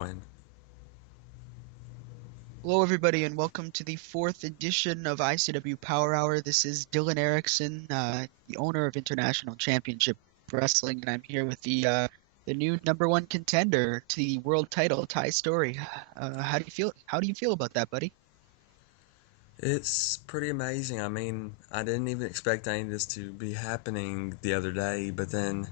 One. Hello, everybody, and welcome to the fourth edition of ICW Power Hour. This is Dylan Erickson, the owner of International Championship Wrestling, and I'm here with the new number one contender to the world title, Ty Storey. How do you feel? How do you feel about that, buddy? It's pretty amazing. I mean, I didn't even expect any of this to be happening the other day, but then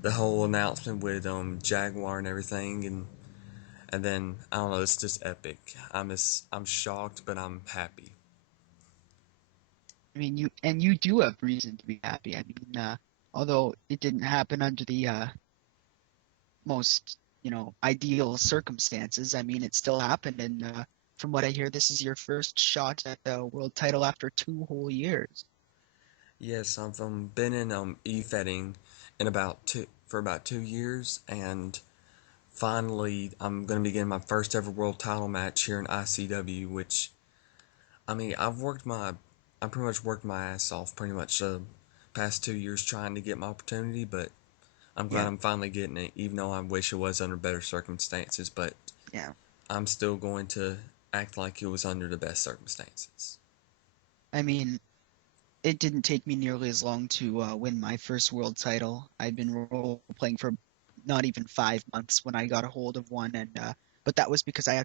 the whole announcement with Jaguar and everything, and then I don't know, it's just epic. I'm shocked, but I'm happy. I mean, you do have reason to be happy. I mean, although it didn't happen under the most, ideal circumstances, I mean, it still happened, and from what I hear, this is your first shot at the world title after 2 whole years. Yes, I've been in e-fetting in about two for about 2 years, and finally I'm going to be getting my first ever world title match here in ICW, which I mean, I pretty much worked my ass off pretty much the past 2 years trying to get my opportunity, but I'm glad Yeah, I'm finally getting it, even though I wish it was under better circumstances, but yeah. I'm still going to act like it was under the best circumstances. I mean, it didn't take me nearly as long to win my first world title. I'd been role playing for not even 5 months when I got a hold of one, and but that was because I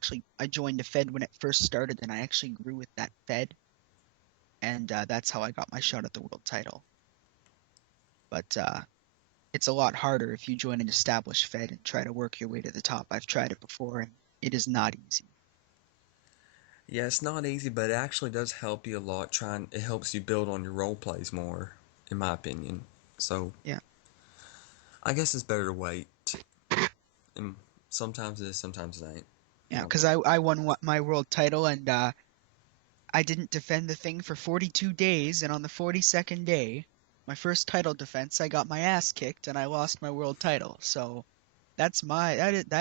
joined a Fed when it first started, and I actually grew with that Fed, and that's how I got my shot at the world title. But it's a lot harder if you join an established Fed and try to work your way to the top. I've tried it before, and it is not easy. Yeah, it's not easy, but it actually does help you a lot. It helps you build on your role plays more, in my opinion. So Yeah, I guess it's better to wait. And sometimes it is, sometimes it ain't. yeah, Oh because well. I won my world title, and I didn't defend the thing for 42 days, and on the 42nd day, my first title defense, I got my ass kicked and I lost my world title. So that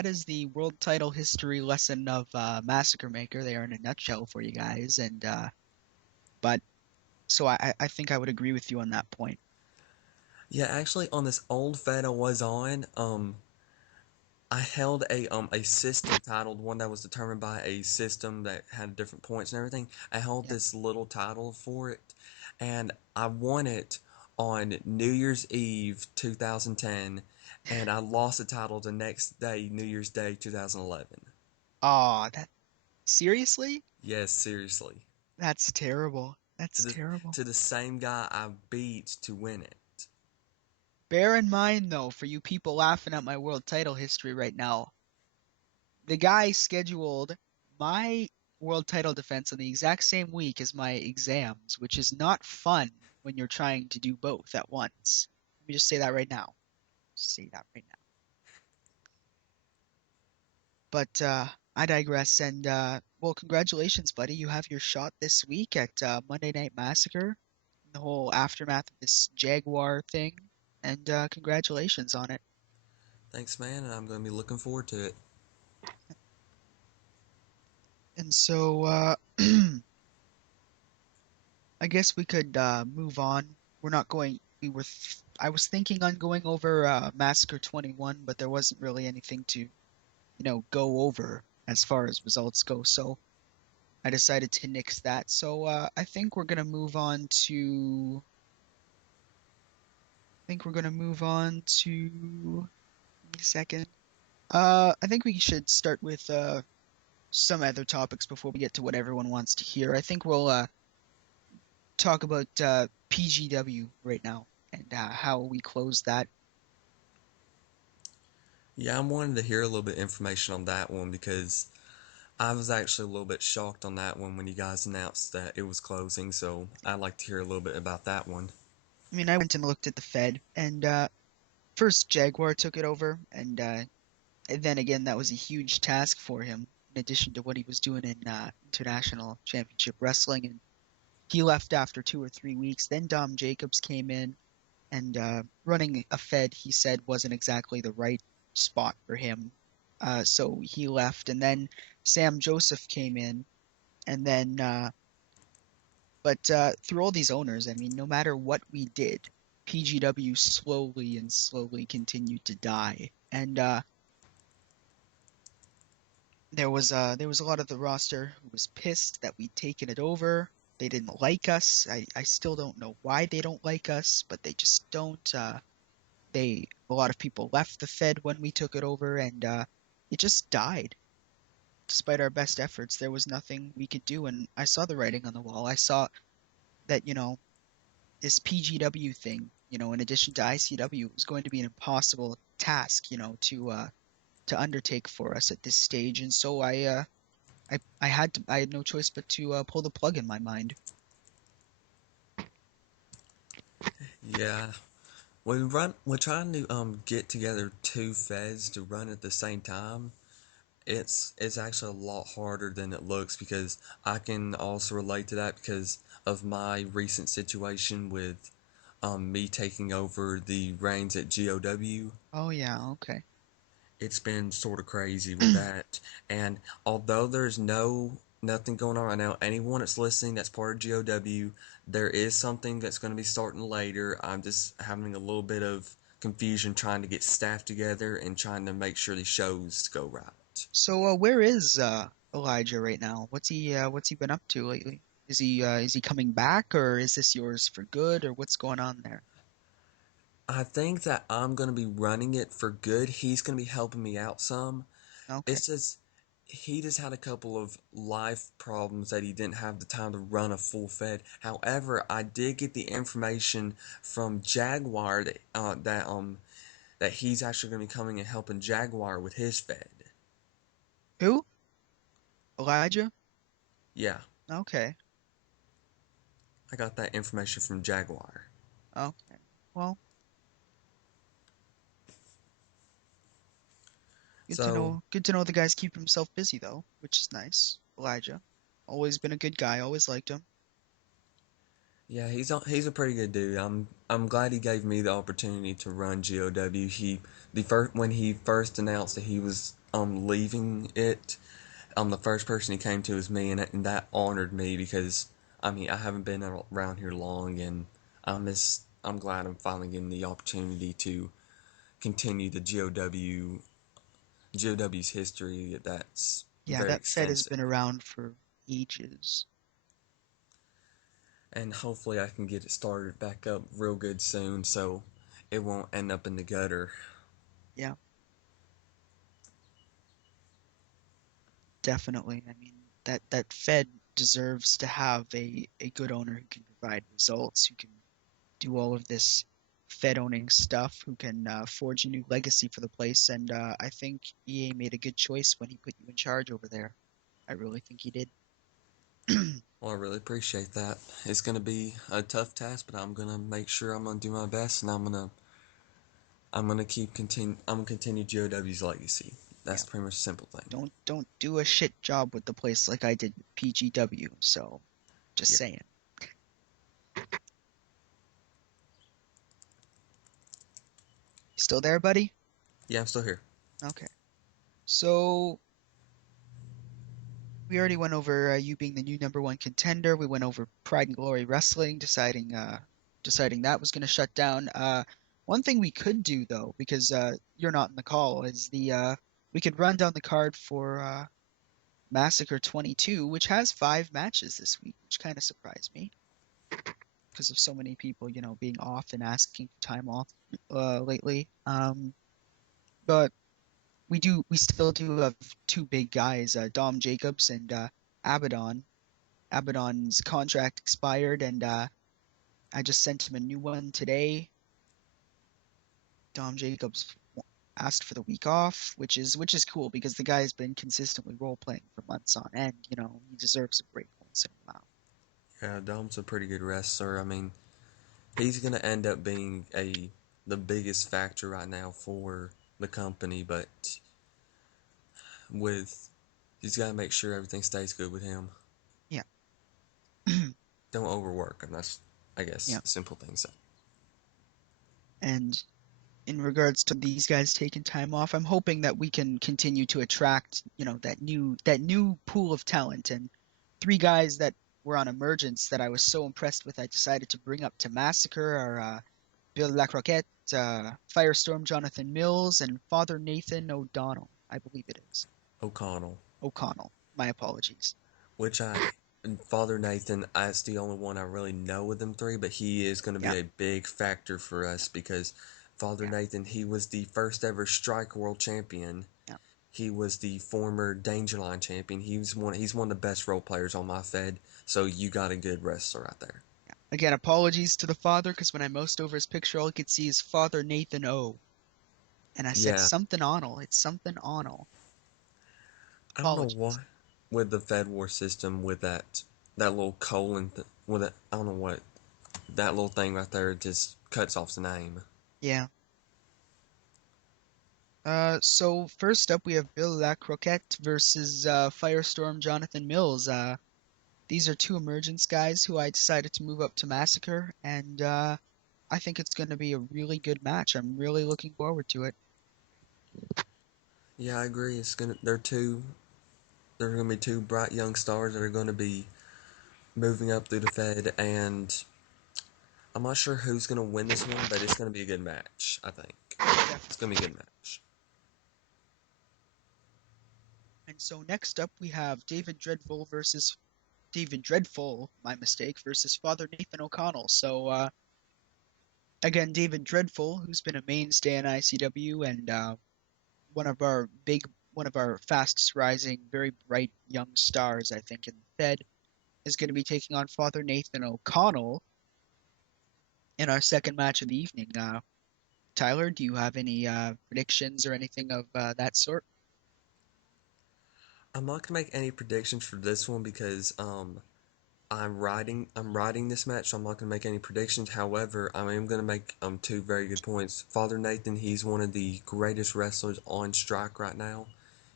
is the world title history lesson of Massacre Maker there in a nutshell for you guys. And but so I think I would agree with you on that point. Yeah, actually, on this old Fed I was on, I held a system titled one that was determined by a system that had different points and everything. I held Yeah. this little title for it, and I won it on New Year's Eve 2010, and I lost the title the next day, New Year's Day 2011. Oh, that seriously? Yes, seriously. That's terrible. To That's the terrible. to the same guy I beat to win it. Bear in mind though, for you people laughing at my world title history right now, the guy scheduled my world title defense on the exact same week as my exams, which is not fun when you're trying to do both at once. Let me just say that right now. Say that right now. But I digress. And well, congratulations, buddy. You have your shot this week at Monday Night Massacre, the whole aftermath of this Jaguar thing. And congratulations on it. Thanks, man, and I'm going to be looking forward to it. And so I guess we could move on. We're not going. I was thinking on going over Massacre 21, but there wasn't really anything to, go over as far as results go. So I decided to nix that. So I think we're gonna move on to. I think we're gonna move on to. Give me a second. I think we should start with some other topics before we get to what everyone wants to hear. I think we'll talk about PGW right now and how we close that. Yeah, I'm wanting to hear a little bit of information on that one because I was actually a little bit shocked on that one when you guys announced that it was closing, so I'd like to hear a little bit about that one. I mean, I went and looked at the Fed, and first Jaguar took it over, and then again, that was a huge task for him, in addition to what he was doing in International Championship Wrestling. And he left after 2 or 3 weeks. Then Dom Jacobs came in, and running a Fed, he said, wasn't exactly the right spot for him. So he left, and then Sam Joseph came in, and then but through all these owners, I mean, no matter what we did, PGW slowly and slowly continued to die. And there was a lot of the roster who was pissed that we'd taken it over. They didn't like us. I still don't know why they don't like us, but they just don't. A lot of people left the Fed when we took it over, and it just died. Despite our best efforts, there was nothing we could do, and I saw the writing on the wall. I saw that, this PGW thing, in addition to ICW, was going to be an impossible task, to undertake for us at this stage, and so I had no choice but to pull the plug in my mind. Yeah, we're trying to get together two feds to run at the same time. It's actually a lot harder than it looks because I can also relate to that because of my recent situation with me taking over the reins at GOW. Oh yeah, okay. It's been sort of crazy with that. And although there's nothing going on right now, anyone that's listening that's part of GOW, there is something that's going to be starting later. I'm just having a little bit of confusion trying to get staff together and trying to make sure the shows go right. So where is Elijah right now? What's he been up to lately? Is he coming back, or is this yours for good, or what's going on there? I think that I'm going to be running it for good. He's going to be helping me out some. Okay. It's just he just had a couple of life problems that he didn't have the time to run a full fed. However, I did get the information from Jaguar that he's actually going to be coming and helping Jaguar with his fed. Who? Elijah? Yeah, Okay. I got that information from Jaguar. Okay. Well, good to So know. Good to know the guy's keeping himself busy though, which is nice. Elijah, always been a good guy. Always liked him. yeah, he's a pretty good dude. I'm glad he gave me the opportunity to run GOW. The first when he first announced that he was leaving it, the first person he came to was me, and that honored me because I mean I haven't been around here long, and I'm glad I'm finally getting the opportunity to continue the GOW's history. That's Yeah, very that Fed has extensive, been around for ages. and hopefully I can get it started back up real good soon, so it won't end up in the gutter. Yeah, definitely. I mean, that Fed deserves to have a good owner who can provide results, who can do all of this Fed owning stuff, who can forge a new legacy for the place. And I think EA made a good choice when he put you in charge over there. I really think he did. Well, I really appreciate that. It's gonna be a tough task, but I'm gonna make sure I'm gonna do my best, and I'm gonna continue GOW's legacy. Yeah, That's pretty much a simple thing. don't do a shit job with the place like I did with PGW. So just Yeah, saying. You still there, buddy? yeah, I'm still here. Okay. So we already went over you being the new number one contender. We went over Pride and Glory Wrestling, deciding that was going to shut down. One thing we could do though, because you're not in the call, is the we could run down the card for Massacre 22, which has 5 matches this week, which kind of surprised me because of so many people, being off and asking for time off lately. But we still do have two big guys, Dom Jacobs and Abaddon. Abaddon's contract expired, and I just sent him a new one today. Dom Jacobs asked for the week off, which is cool because the guy's been consistently role playing for months on end. He deserves a break once in a while. Yeah, Dom's a pretty good wrestler. I mean, he's gonna end up being a the biggest factor right now for the company, but with he's got to make sure everything stays good with him. Yeah, Don't overwork, and that's I guess yeah. simple things. And in regards to these guys taking time off, I'm hoping that we can continue to attract, that new pool of talent. And 3 guys that were on emergence that I was so impressed with, I decided to bring up to Massacre are Bill Lacroquette, Firestorm Jonathan Mills, and Father Nathan O'Donnell, I believe it is. O'Connell. O'Connell. My apologies. which I and Father Nathan, that's the only one I really know of them three, but he is going to Yeah, be a big factor for us because Father yeah, Nathan, he was the first ever Strike World Champion. yeah, He was the former Danger Line champion. He's one of the best role players on my Fed. So you got a good wrestler out there. yeah. Again, apologies to the father because when I moused over his picture, all I could see is Father Nathan O. And I said Yeah, something Onel. It's something Onel. I don't know Apologies. why with the Fed War system with that little colon with it. I don't know what that little thing right there just cuts off the name. Yeah. So first up we have Bill Lacroquette versus Firestorm Jonathan Mills. These are two emergence guys who I decided to move up to Massacre, and I think it's going to be a really good match. I'm really looking forward to it. Yeah, I agree. They're gonna be two bright young stars that are gonna be moving up through the Fed, and I'm not sure who's gonna win this one, but it's gonna be a good match. I think it's gonna be a Definitely. good match. And so next up we have David Dreadful, my mistake, versus Father Nathan O'Connell. So again, David Dreadful, who's been a mainstay in ICW and one of our one of our fastest rising, very bright young stars, I think, in the Fed, is going to be taking on Father Nathan O'Connell in our second match of the evening. Tyler, do you have any predictions or anything of that sort? I'm not gonna make any predictions for this one because I'm riding this match, so I'm not gonna make any predictions. However, I am gonna make two very good points. Father Nathan, he's one of the greatest wrestlers on strike right now.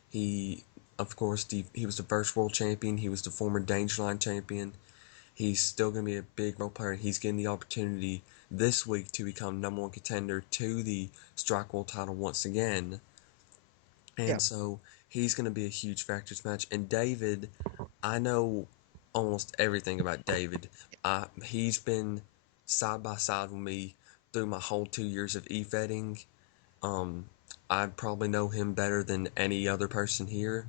He, of course, he was the first world champion. He was the former Danger Line champion. He's still going to be a big role player, and he's getting the opportunity this week to become number one contender to the Strike World title once again. Yeah, And so he's going to be a huge factor in this match. And David, I know almost everything about David. He's been side by side with me through my whole 2 years of e-fetting. Um, I probably know him better than any other person here.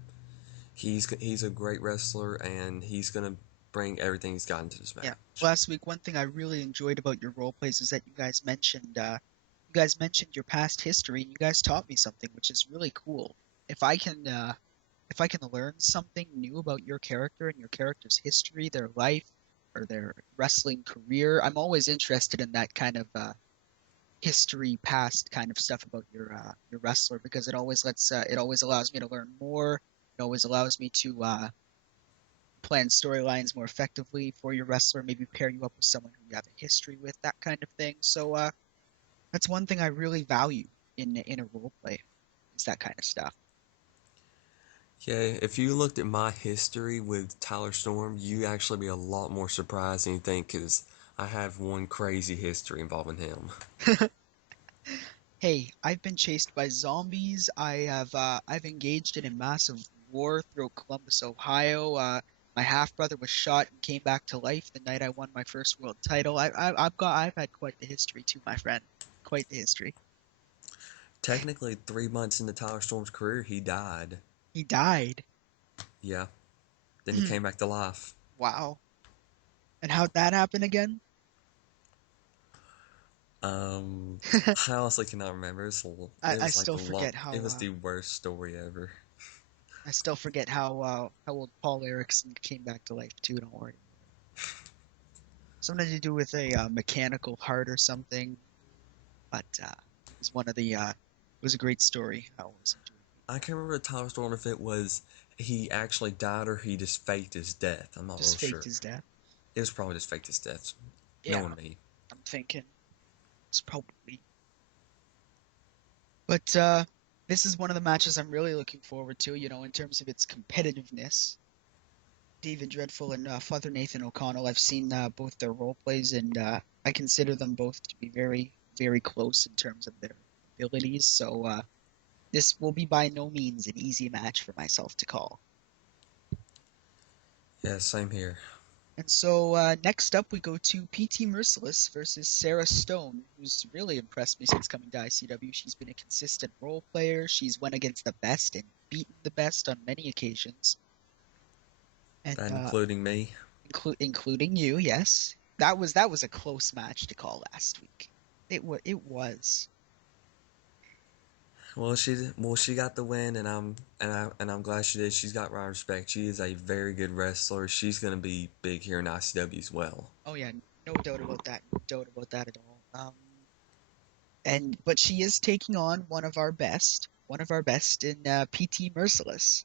He's a great wrestler, and he's gonna bring everything he's got into this yeah. match. Last week, one thing I really enjoyed about your role plays is that you guys mentioned your past history, and you guys taught me something, which is really cool. If I can if I can learn something new about your character and your character's history, their life, or their wrestling career, I'm always interested in that kind of history, past kind of stuff about your wrestler because it always allows me to learn more. It always allows me to plan storylines more effectively for your wrestler. Maybe pair you up with someone who you have a history with, that kind of thing. So that's one thing I really value in a role play is that kind of stuff. Yeah, if you looked at my history with Tyler Storm, you actually be a lot more surprised than you think because I have one crazy history involving him. Hey, I've been chased by zombies. I've engaged in a massive war through Columbus, Ohio. My half brother was shot and came back to life the night I won my first world title. I've had quite the history too, my friend. Quite the history. Technically, 3 months into Tyler Storm's career, he died. He died. Yeah, then he came back to life. Wow. And how'd that happen again? Um, I honestly cannot remember. I, It I was like still a long. forget It how was the worst story ever. I still forget how old Paul Erickson came back to life too. Don't worry. Something to do with a mechanical heart or something. But it was one of the it was a great story. I always enjoyed I can't remember Tyler Storm if it was he actually died or he just faked his death. I'm not real just faked sure. his death. It was probably just faked his death. Yeah, Knowing me. I'm thinking it's probably. But this is one of the matches I'm really looking forward to. You know, in terms of its competitiveness. David Dreadful and Father Nathan O'Connell. I've seen both their role plays, and I consider them both to be very, very close in terms of their abilities. So this will be by no means an easy match for myself to call. Yeah, same here. And so next up, we go to PT Merciless versus Sarah Stone, who's really impressed me since coming to ICW. She's been a consistent role player. She's went against the best and beaten the best on many occasions, and That including me. including you. Yes, that was a close match to call last week. It was. She got the win, and I'm glad she did. She's got my respect. She is a very good wrestler. She's gonna be big here in ICW as well. Oh yeah, no doubt about that. No doubt about that at all. And but she is taking on one of our best in PT Merciless.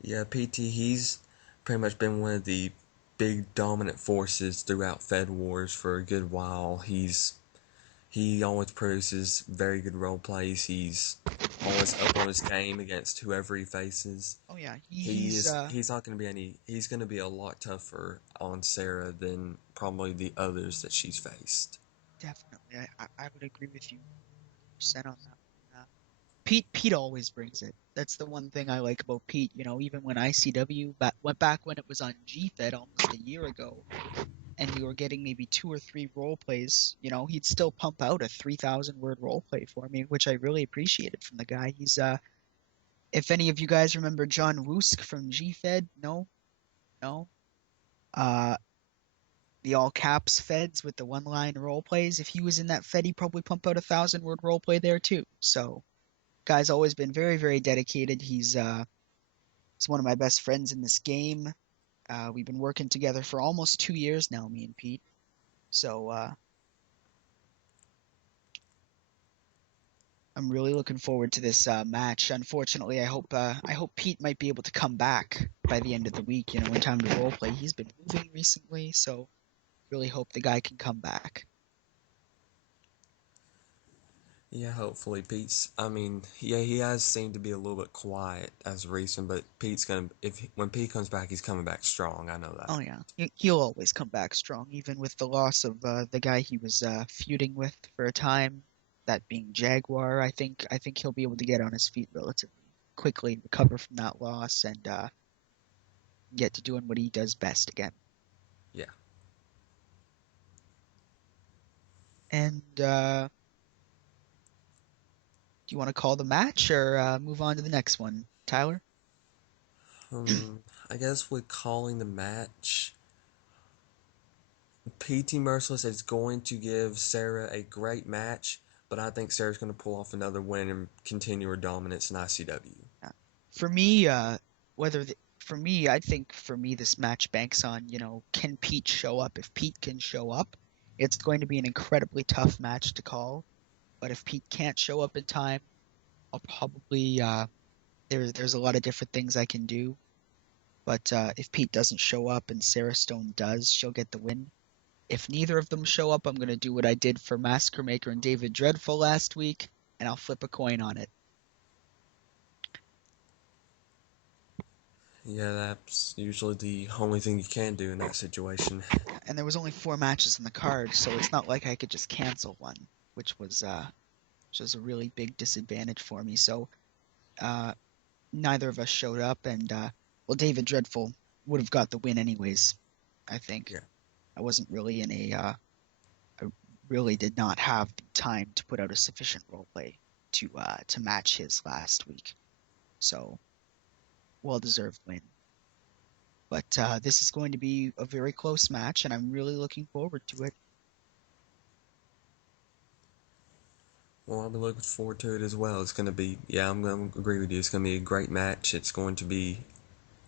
Yeah, PT. He's pretty much been one of the big dominant forces throughout Fed Wars for a good while. He always produces very good role plays. He's always up on his game against whoever he faces. Oh yeah, He is he's not going to be any he's going to be a lot tougher on Sarah than probably the others that she's faced. definitely. I would agree with you 100% on that one. Pete always brings it. That's the one thing I like about Pete. You know, even when ICW went back when it was on GFed almost a year ago, and we were getting maybe two or three role plays, you know, he'd still pump out a 3,000 word role play for me, which I really appreciated from the guy. He's if any of you guys remember John Woosk from GFed, no, no. Uh, the all caps feds with the one line role plays. If he was in that fed, he'd probably pump out a 1,000 word role play there too. So guy's always been very, very dedicated. He's one of my best friends in this game. We've been working together for almost 2 years now, me and Pete. So I'm really looking forward to this match. Unfortunately, I hope Pete might be able to come back by the end of the week. You know, in time to role play. He's been moving recently, so really hope the guy can come back. Yeah, hopefully Pete's. I mean, yeah, he has seemed to be a little bit quiet as of recent, but Pete's gonna. If when Pete comes back, he's coming back strong. I know Oh that. yeah, he'll always come back strong, even with the loss of the guy he was feuding with for a time, that being Jaguar. I think he'll be able to get on his feet relatively quickly, recover from that loss, and get to doing what he does best again. Yeah. And do you want to call the match or move on to the next one, Tyler? I guess with calling the match, PT Merciless is going to give Sarah a great match, but I think Sarah's going to pull off another win and continue her dominance in ICW. For me, for me, I think for me this match banks on, can Pete show up? If Pete can show up, it's going to be an incredibly tough match to call. But if Pete can't show up in time, I'll probably there's a lot of different things I can do. But if Pete doesn't show up and Sarah Stone does, she'll get the win. If neither of them show up, I'm gonna do what I did for Massacre Maker and David Dreadful last week, and I'll flip a coin on it. Yeah, that's usually the only thing you can do in that situation. And there was only 4 matches in the card, so it's not like I could just cancel one, which was a really big disadvantage for me. So uh, neither of us showed up, and well, David Dreadful would have got the win anyways. I think Yeah. I wasn't really in a I really did not have the time to put out a sufficient roleplay to match his last week. So well deserved win. But this is going to be a very close match, and I'm really looking forward to it. Well, I'll be looking forward to it as well. It's going to be, yeah, I'm going to agree with you. It's going to be a great match. It's going to be,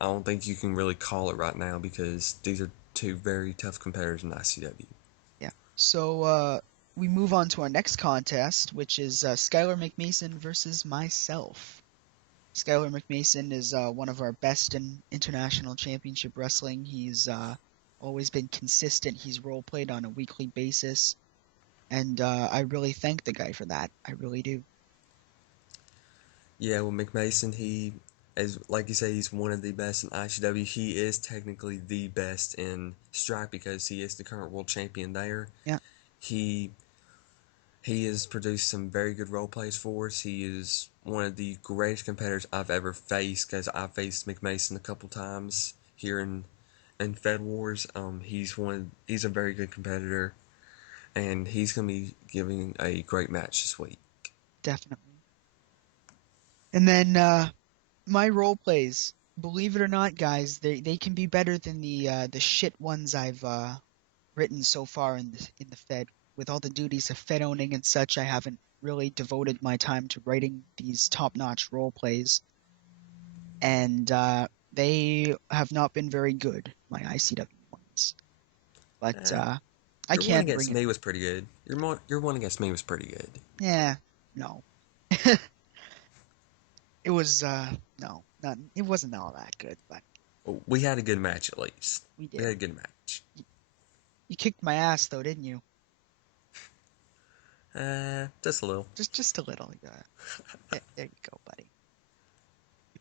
I don't think you can really call it right now because these are two very tough competitors in ICW. Yeah. So we move on to our next contest, which is Skylar McMason versus myself. Skylar McMason is one of our best in international championship wrestling. He's always been consistent. He's role played on a weekly basis, and I really thank the guy for that. I really do. Yeah, well, McMason, he, as like you say, he's one of the best in ICW. He is technically the best in Strike because he is the current world champion there. Yeah. He He has produced some very good role plays for us. He is one of the greatest competitors I've ever faced because I faced McMason a couple times. here in Fed Wars. He's a very good competitor, and he's gonna be giving a great match this week. Definitely. And then my role plays, believe it or not, guys, they can be better than the shit ones I've written so far in the Fed. With all the duties of Fed owning and such, I haven't really devoted my time to writing these top-notch role plays, and they have not been very good, my ICW ones. But Eh, I your one can bring against it. me was pretty good. Your one against me was pretty good. Yeah, no. It was no, not it wasn't all that good, but We had a good match at least. we We did. had a good match. You, you kicked my ass though, didn't you? Just a little. Just a little. There you go, buddy.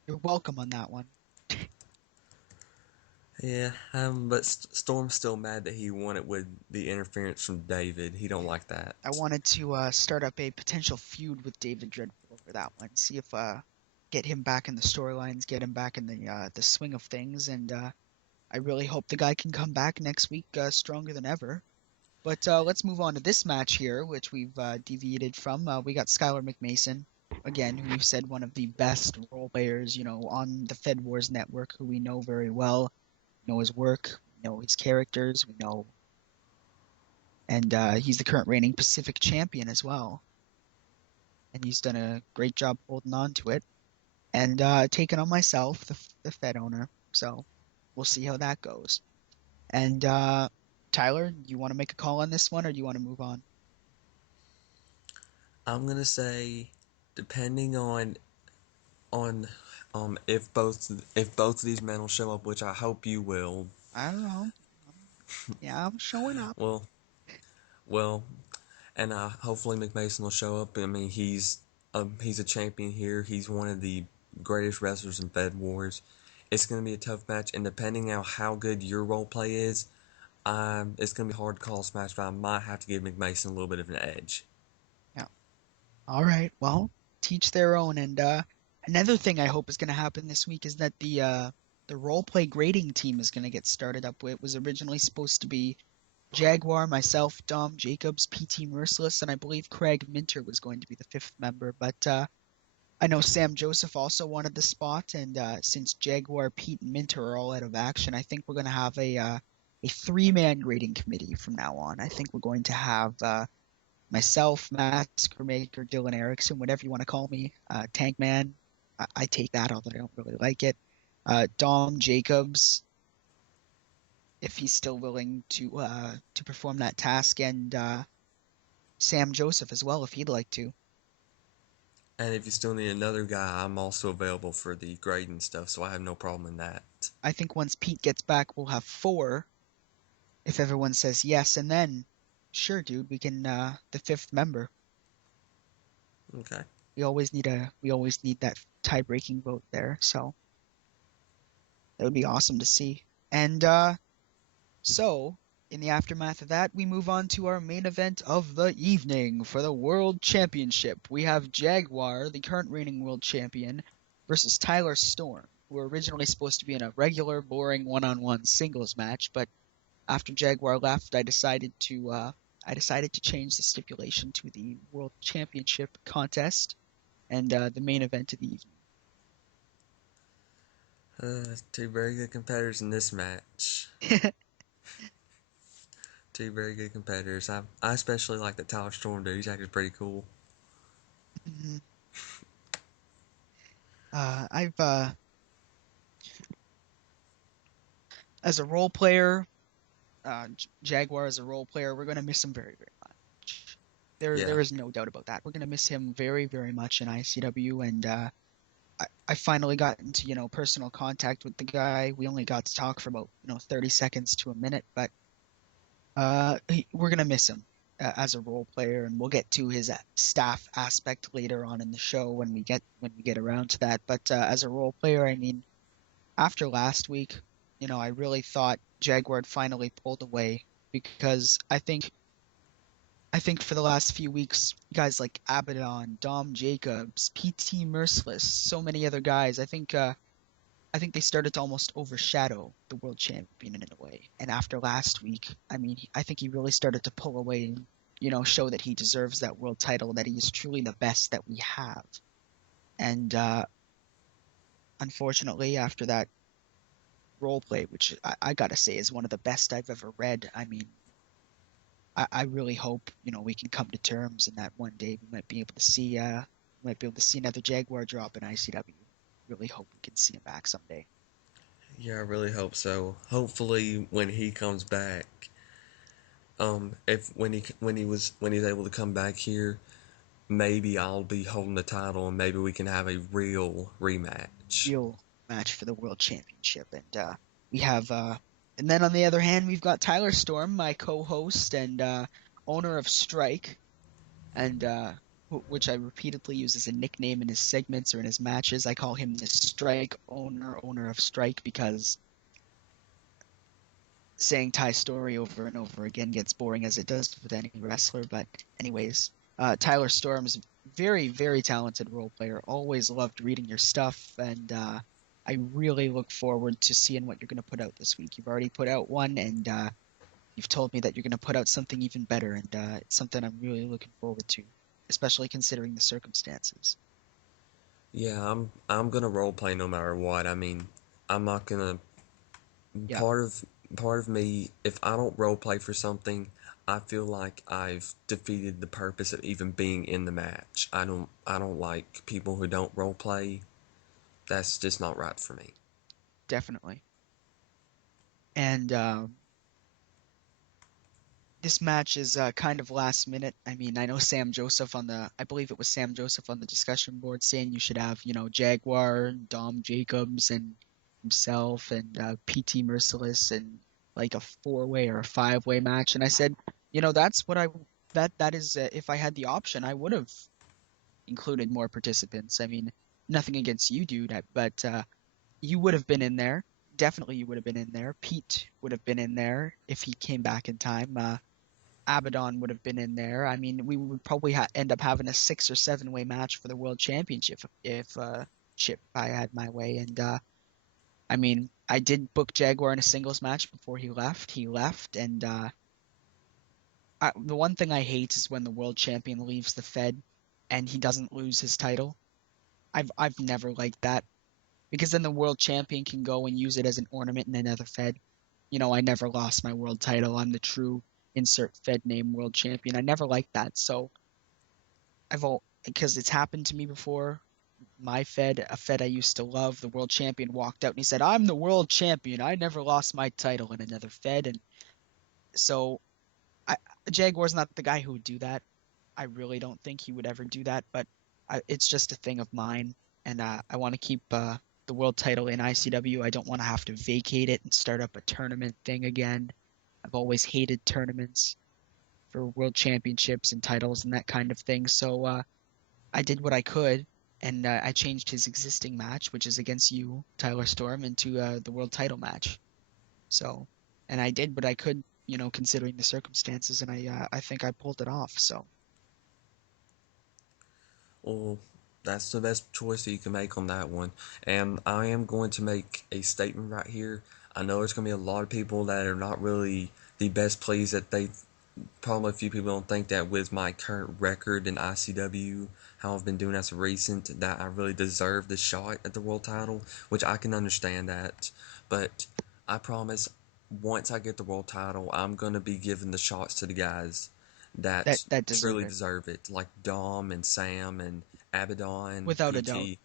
You're welcome on that one. Yeah, but Storm's still mad that he won it with the interference from David. He don't like that. I wanted to start up a potential feud with David Dreadful over that one. See if get him back in the storylines, get him back in the swing of things, and I really hope the guy can come back next week stronger than ever. But let's move on to this match here, which we've deviated from. We got Skylar McMason, again, who we've said one of the best role players, on the Fed Wars network, who we know very well, know his work, we know his characters, we know, and he's the current reigning Pacific champion as well, and he's done a great job holding on to it, and taking on myself, the Fed owner. So we'll see how that goes. And Tyler, you want to make a call on this one, or do you want to move on? I'm gonna say, depending on if both of these men will show up, which I hope you will. I don't know. Yeah, I'm showing up. Well, well, and hopefully McMason will show up. I mean, he's a champion here. He's one of the greatest wrestlers in Fed Wars. It's gonna be a tough match, and depending on how good your role play is, it's gonna be hard to call this match, but I might have to give McMason a little bit of an edge. Yeah. All right. Well, teach their own. And another thing I hope is going to happen this week is that the role play grading team is going to get started up. It was originally supposed to be Jaguar, myself, Dom Jacobs, PT Merciless, and I believe Craig Minter was going to be the fifth member. But I know Sam Joseph also wanted the spot, and since Jaguar, Pete, and Minter are all out of action, I think we're going to have a three-man grading committee from now on. I think we're going to have myself, Masker Maker, Dylan Erickson, whatever you want to call me, Tank Man. I take that, although I don't really like it. Dom Jacobs, if he's still willing to perform that task, and Sam Joseph as well, if he'd like to. And if you still need another guy, I'm also available for the grading stuff, so I have no problem in that. I think once Pete gets back, we'll have four, if everyone says yes, and then, sure, dude, we can the fifth member. Okay. We always need that tie-breaking vote there, so that would be awesome to see. And so, in the aftermath of that, we move on to our main event of the evening for the World Championship. We have Jaguar, the current reigning world champion, versus Tyler Storm, who were originally supposed to be in a regular, boring one-on-one singles match, but after Jaguar left, I decided to change the stipulation to the World Championship contest and the main event of the evening. Two very good competitors in this match. Two very good competitors. I especially like that Tyler Storm dude. He's actually pretty cool. Mhm. I've as a role player, Jaguar as a role player, we're gonna miss him very, very much. There Yeah. is no doubt about that. We're gonna miss him very, very much in ICW, and I finally got into personal contact with the guy. We only got to talk for about 30 seconds to a minute, but we're gonna miss him as a role player, and we'll get to his staff aspect later on in the show when we get around to that. But as a role player, I mean, after last week, I really thought Jaguar had finally pulled away because I think for the last few weeks, guys like Abaddon, Dom Jacobs, PT Merciless, so many other guys, I think I think they started to almost overshadow the world champion in a way. And after last week, I mean, I think he really started to pull away and, show that he deserves that world title, that he is truly the best that we have. And unfortunately, after that role play, which I gotta say is one of the best I've ever read, I mean, I really hope, we can come to terms and that one day we might be able to see another Jaguar drop in ICW. Really hope we can see him back someday. Yeah, I really hope so. Hopefully, when he comes back, if when he's able to come back here, maybe I'll be holding the title and maybe we can have a real rematch. Real match for the world championship. And we have and then on the other hand, we've got Tyler Storm, my co-host and owner of Strike, and which I repeatedly use as a nickname in his segments or in his matches. I call him the Strike owner of Strike, because saying Ty Story over and over again gets boring as it does with any wrestler. But anyways, Tyler Storm is a very, very talented role player. Always loved reading your stuff, and I really look forward to seeing what you're going to put out this week. You've already put out one, and you've told me that you're going to put out something even better, and it's something I'm really looking forward to, especially considering the circumstances. Yeah, I'm gonna role play no matter what. I mean, I'm not gonna Yeah, part of part of me, if I don't role play for something, I feel like I've defeated the purpose of even being in the match. I don't like people who don't role play. That's just not right for me. definitely. And this match is kind of last minute. I mean, I know I believe it was Sam Joseph on the discussion board saying you should have, Jaguar, Dom Jacobs, and himself, and PT Merciless, and like a four-way or a five-way match. And I said, that's what that is, if I had the option, I would have included more participants. I mean, nothing against you, dude, but you would have been in there. Definitely, you would have been in there. Pete would have been in there if he came back in time. Abaddon would have been in there. I mean, we would probably end up having a 6 or 7 way match for the world championship if Chip I had my way. And I mean, I did book Jaguar in a singles match before he left. He left, and the one thing I hate is when the world champion leaves the Fed and he doesn't lose his title. I've never liked that, because then the world champion can go and use it as an ornament in another Fed. I never lost my world title. I'm the true insert Fed name world champion. I never liked that. So because it's happened to me before. My Fed, a Fed I used to love, the world champion walked out and he said, "I'm the world champion. I never lost my title in another Fed." And so I, Jaguar's not the guy who would do that. I really don't think he would ever do that, but it's just a thing of mine. And I want to keep the world title in ICW. I don't want to have to vacate it and start up a tournament thing again. I've always hated tournaments for world championships and titles and that kind of thing. So I did what I could, and I changed his existing match, which is against you, Tyler Storm, into the world title match. So, and I did what I could, considering the circumstances, and I think I pulled it off. So, Well, that's the best choice that you can make on that one. And I am going to make a statement right here. I know there's going to be a lot of people that are not really the best pleased that they probably a few people don't think that with my current record in ICW, how I've been doing as of recent, that I really deserve the shot at the world title, which I can understand that. But I promise, once I get the world title, I'm gonna be giving the shots to the guys that that that deserve truly it, deserve it, like Dom and Sam and Abaddon, without a doubt. PT.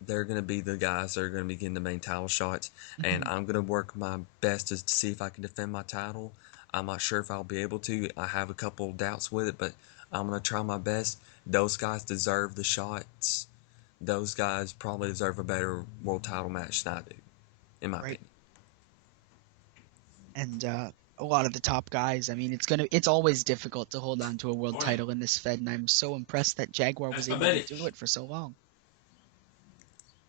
They're going to be the guys that are going to be getting the main title shots, and Hmm. I'm going to work my best to see if I can defend my title. I'm not sure if I'll be able to. I have a couple of doubts with it, but I'm going to try my best. Those guys deserve the shots. Those guys probably deserve a better world title match than I do, in my Right? opinion. And a lot of the top guys. I mean, it's always difficult to hold on to a world Morning. title in this Fed, and I'm so impressed that Jaguar That's was my able to buddy. do it for so long.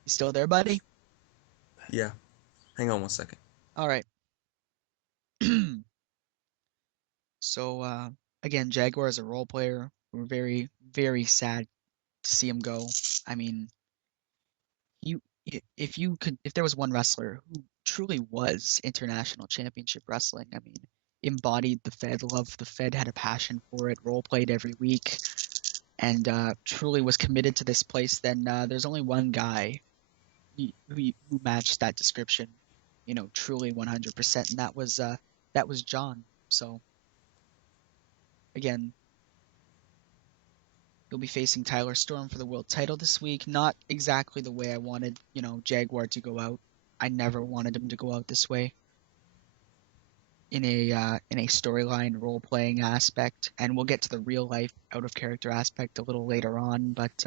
You still there, buddy? Yeah, hang on one second. All right. So again, Jaguar is a role player. We're very, very sad to see him go. I mean, he if there was one wrestler who truly was international championship wrestling, I mean, embodied the Fed, loved the Fed, had a passion for it, role played every week, and truly was committed to this place, then there's only one guy who matched that description, truly 100%, and that was John. So again, he'll be facing Tyler Storm for the world title this week. Not exactly the way I wanted, Jaguar to go out. I never wanted him to go out this way in a storyline role playing aspect, and we'll get to the real life out of character aspect a little later on. But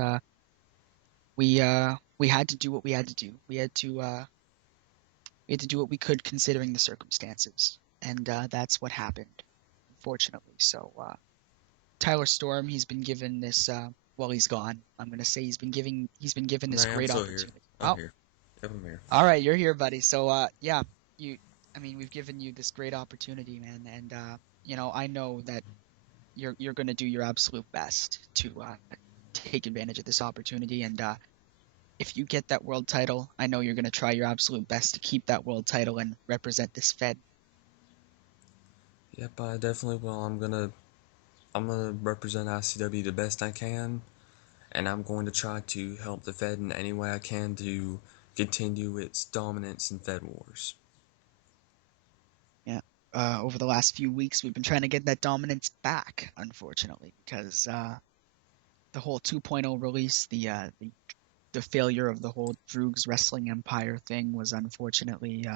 we had to do what we had to do. We had to do what we could considering the circumstances, and that's what happened, unfortunately. So Tyler Storm, he's been given this. Well, he's gone. I'm gonna say he's been given No, this I'm great still here. opportunity. I'm Oh, here. Yep, I'm here. all right, you're here, buddy. So yeah, you. I mean, we've given you this great opportunity, man, and I know that you're gonna do your absolute best to take advantage of this opportunity, and if you get that world title, I know you're gonna try your absolute best to keep that world title and represent this Fed. Yep, I definitely will. I'm gonna represent ICW the best I can, and I'm going to try to help the Fed in any way I can to continue its dominance in Fed Wars. Yeah. Over the last few weeks, we've been trying to get that dominance back, unfortunately, because the whole 2.0 release, the failure of the whole Droog's Wrestling Empire thing was unfortunately,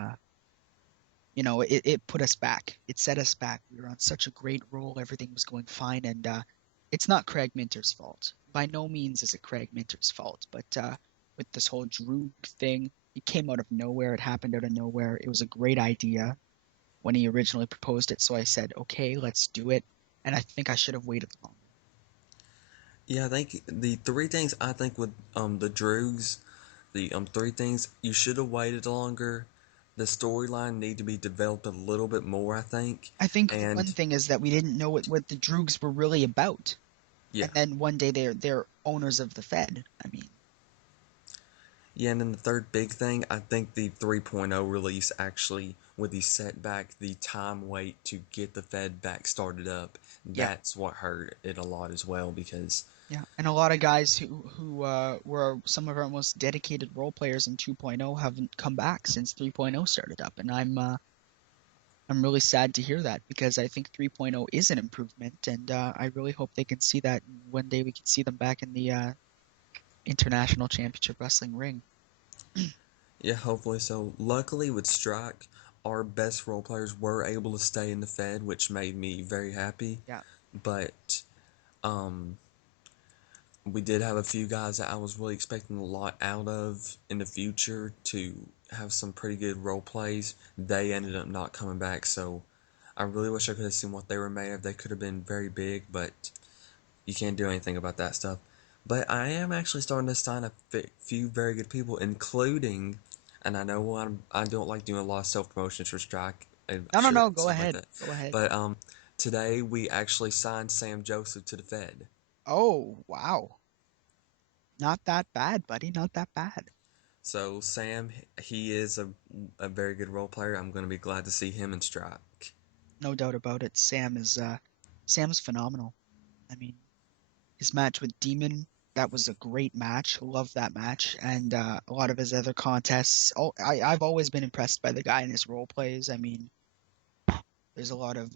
it put us back. It set us back. We were on such a great roll. Everything was going fine, and it's not Craig Minter's fault. By no means is it Craig Minter's fault, but with this whole Droog thing, it came out of nowhere. It happened out of nowhere. It was a great idea when he originally proposed it. So I said, okay, let's do it. And I think I should have waited longer. Yeah, I think the three things I think with the Droogs, the three things you should have waited longer. The storyline need to be developed a little bit more, I think, I think one and thing is that we didn't know what the Droogs were really about. yeah, And then one day they're owners of the Fed. I mean, yeah, and then the third big thing, I think the 3.0 release actually, with the setback, the time wait to get the Fed back started up, yeah, that's what hurt it a lot as well because, yeah. And a lot of guys who were some of our most dedicated role players in 2.0 haven't come back since 3.0 started up. And I'm really sad to hear that because I think 3.0 is an improvement, and I really hope they can see that. And one day we can see them back in the International Championship Wrestling ring. yeah, hopefully so. Luckily with Strike, our best role players were able to stay in the Fed, which made me very happy, Yeah, but um, we did have a few guys that I was really expecting a lot out of in the future to have some pretty good role plays. They ended up not coming back, so I really wish I could have seen what they were made of. They could have been very big, but you can't do anything about that stuff. But I am actually starting to sign a few very good people, including, and I know I don't like doing a lot of self promotions for Strike, and no, no, sure no. Go stuff like ahead. that. Go ahead. But today we actually signed Sam Joseph to the Fed. Oh, wow. Not that bad, buddy. Not that bad. So Sam, he is a very good role player. I'm going to be glad to see him in Strike. No doubt about it. Sam's phenomenal. I mean, his match with Demon, that was a great match. Love that match. And a lot of his other contests. Oh, I've always been impressed by the guy in his role plays. I mean, there's a lot of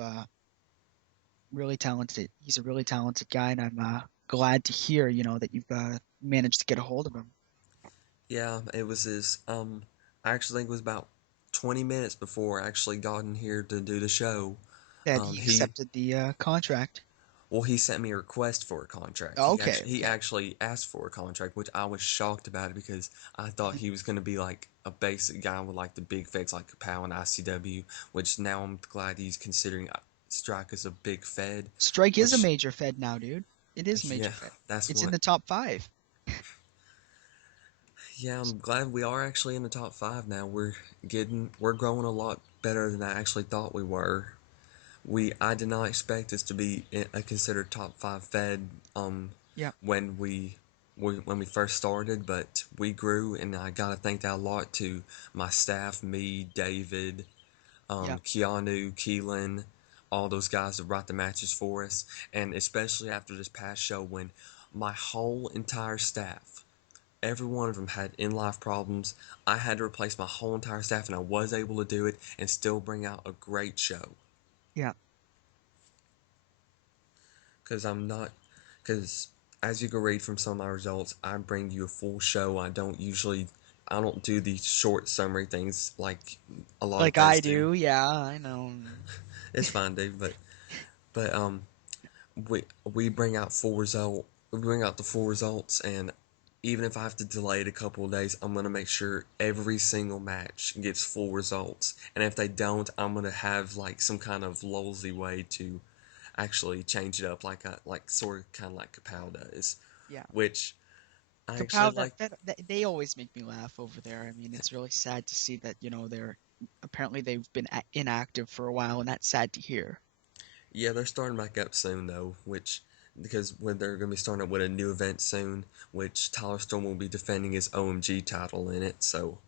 really talented. He's a really talented guy, and I'm glad to hear, that you've managed to get a hold of him. Yeah, it was his. I actually think it was about 20 minutes before I actually got in here to do the show. That he He accepted the contract. Well, he sent me a request for a contract. He Okay, actually he okay. actually asked for a contract, which I was shocked about it because I thought he was going to be like a basic guy with like the big feds like POW and ICW. Which now I'm glad he's considering Strike as a big Fed. Strike is a Which major Fed now, dude. It is a yeah, major Fed. that's It's in what. the top five. Yeah, I'm glad we are actually in the top five now. We're growing a lot better than I actually thought we were. I did not expect us to be a considered top five Fed Yeah, when we when we first started, but we grew, and I gotta thank that a lot to my staff, me, David, Yeah, Keanu, Keelan, all those guys that brought the matches for us, and especially after this past show when my whole entire staff, every one of them had in life problems. I had to replace my whole entire staff, and I was able to do it and still bring out a great show. yeah. Because I'm not, because as you can read from some of my results, I bring you a full show. I don't do these short summary things like a lot of Like players I do. do, yeah, I know. It's fine, Dave, but we bring out full result. We bring out the full results, and even if I have to delay it a couple of days, I'm gonna make sure every single match gets full results. And if they don't, I'm gonna have like some kind of lolsy way to actually change it up, like sort of kind of like Kapow does, Yeah. which I actually Kapow, like. they always make me laugh over there. I mean, it's really sad to see that, they're apparently they've been inactive for a while, and that's sad to hear. Yeah, they're starting back up soon though, which because when they're going to be starting up with a new event soon, which Tyler Storm will be defending his OMG title in it. So,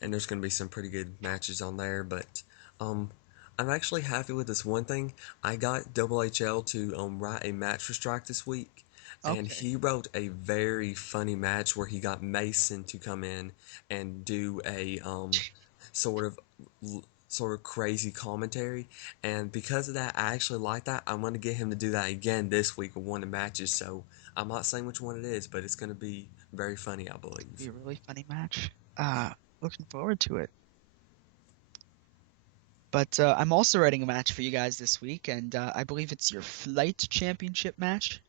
and there's going to be some pretty good matches on there. But um, I'm actually happy with this one thing. I got Double HL to write a match for Strike this week, and Okay. he wrote a very funny match where he got Mason to come in and do a sort of sort of crazy commentary, and because of that, I actually like that. I'm going to get him to do that again this week with one of the matches. So I'm not saying which one it is, but it's going to be very funny, I Be believe. a really funny match. Looking forward to it. But I'm also writing a match for you guys this week, and I believe it's your flight championship match.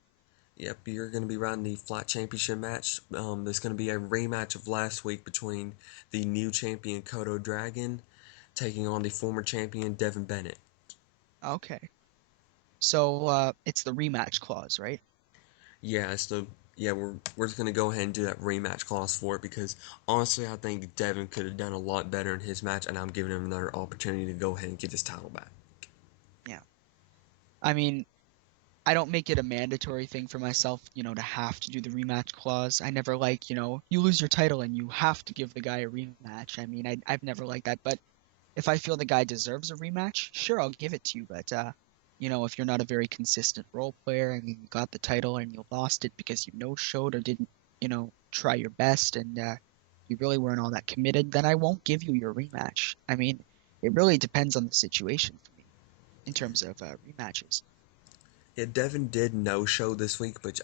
Yep, you're going to be running the flat championship match. There's going to be a rematch of last week between the new champion Kodo Dragon taking on the former champion Devin Bennett. Okay. So it's the rematch clause, right? Yeah, it's the yeah we're just going to go ahead and do that rematch clause for it because honestly, I think Devin could have done a lot better in his match, and I'm giving him another opportunity to go ahead and get his title back. Yeah. I mean, I don't make it a mandatory thing for myself, to have to do the rematch clause. I never like, you lose your title and you have to give the guy a rematch. I mean, I've never liked that. But if I feel the guy deserves a rematch, sure, I'll give it to you. But, if you're not a very consistent role player and you got the title and you lost it because you no-showed or didn't, try your best and you really weren't all that committed, then I won't give you your rematch. I mean, it really depends on the situation for me in terms of rematches. Yeah, Devin did no show this week, but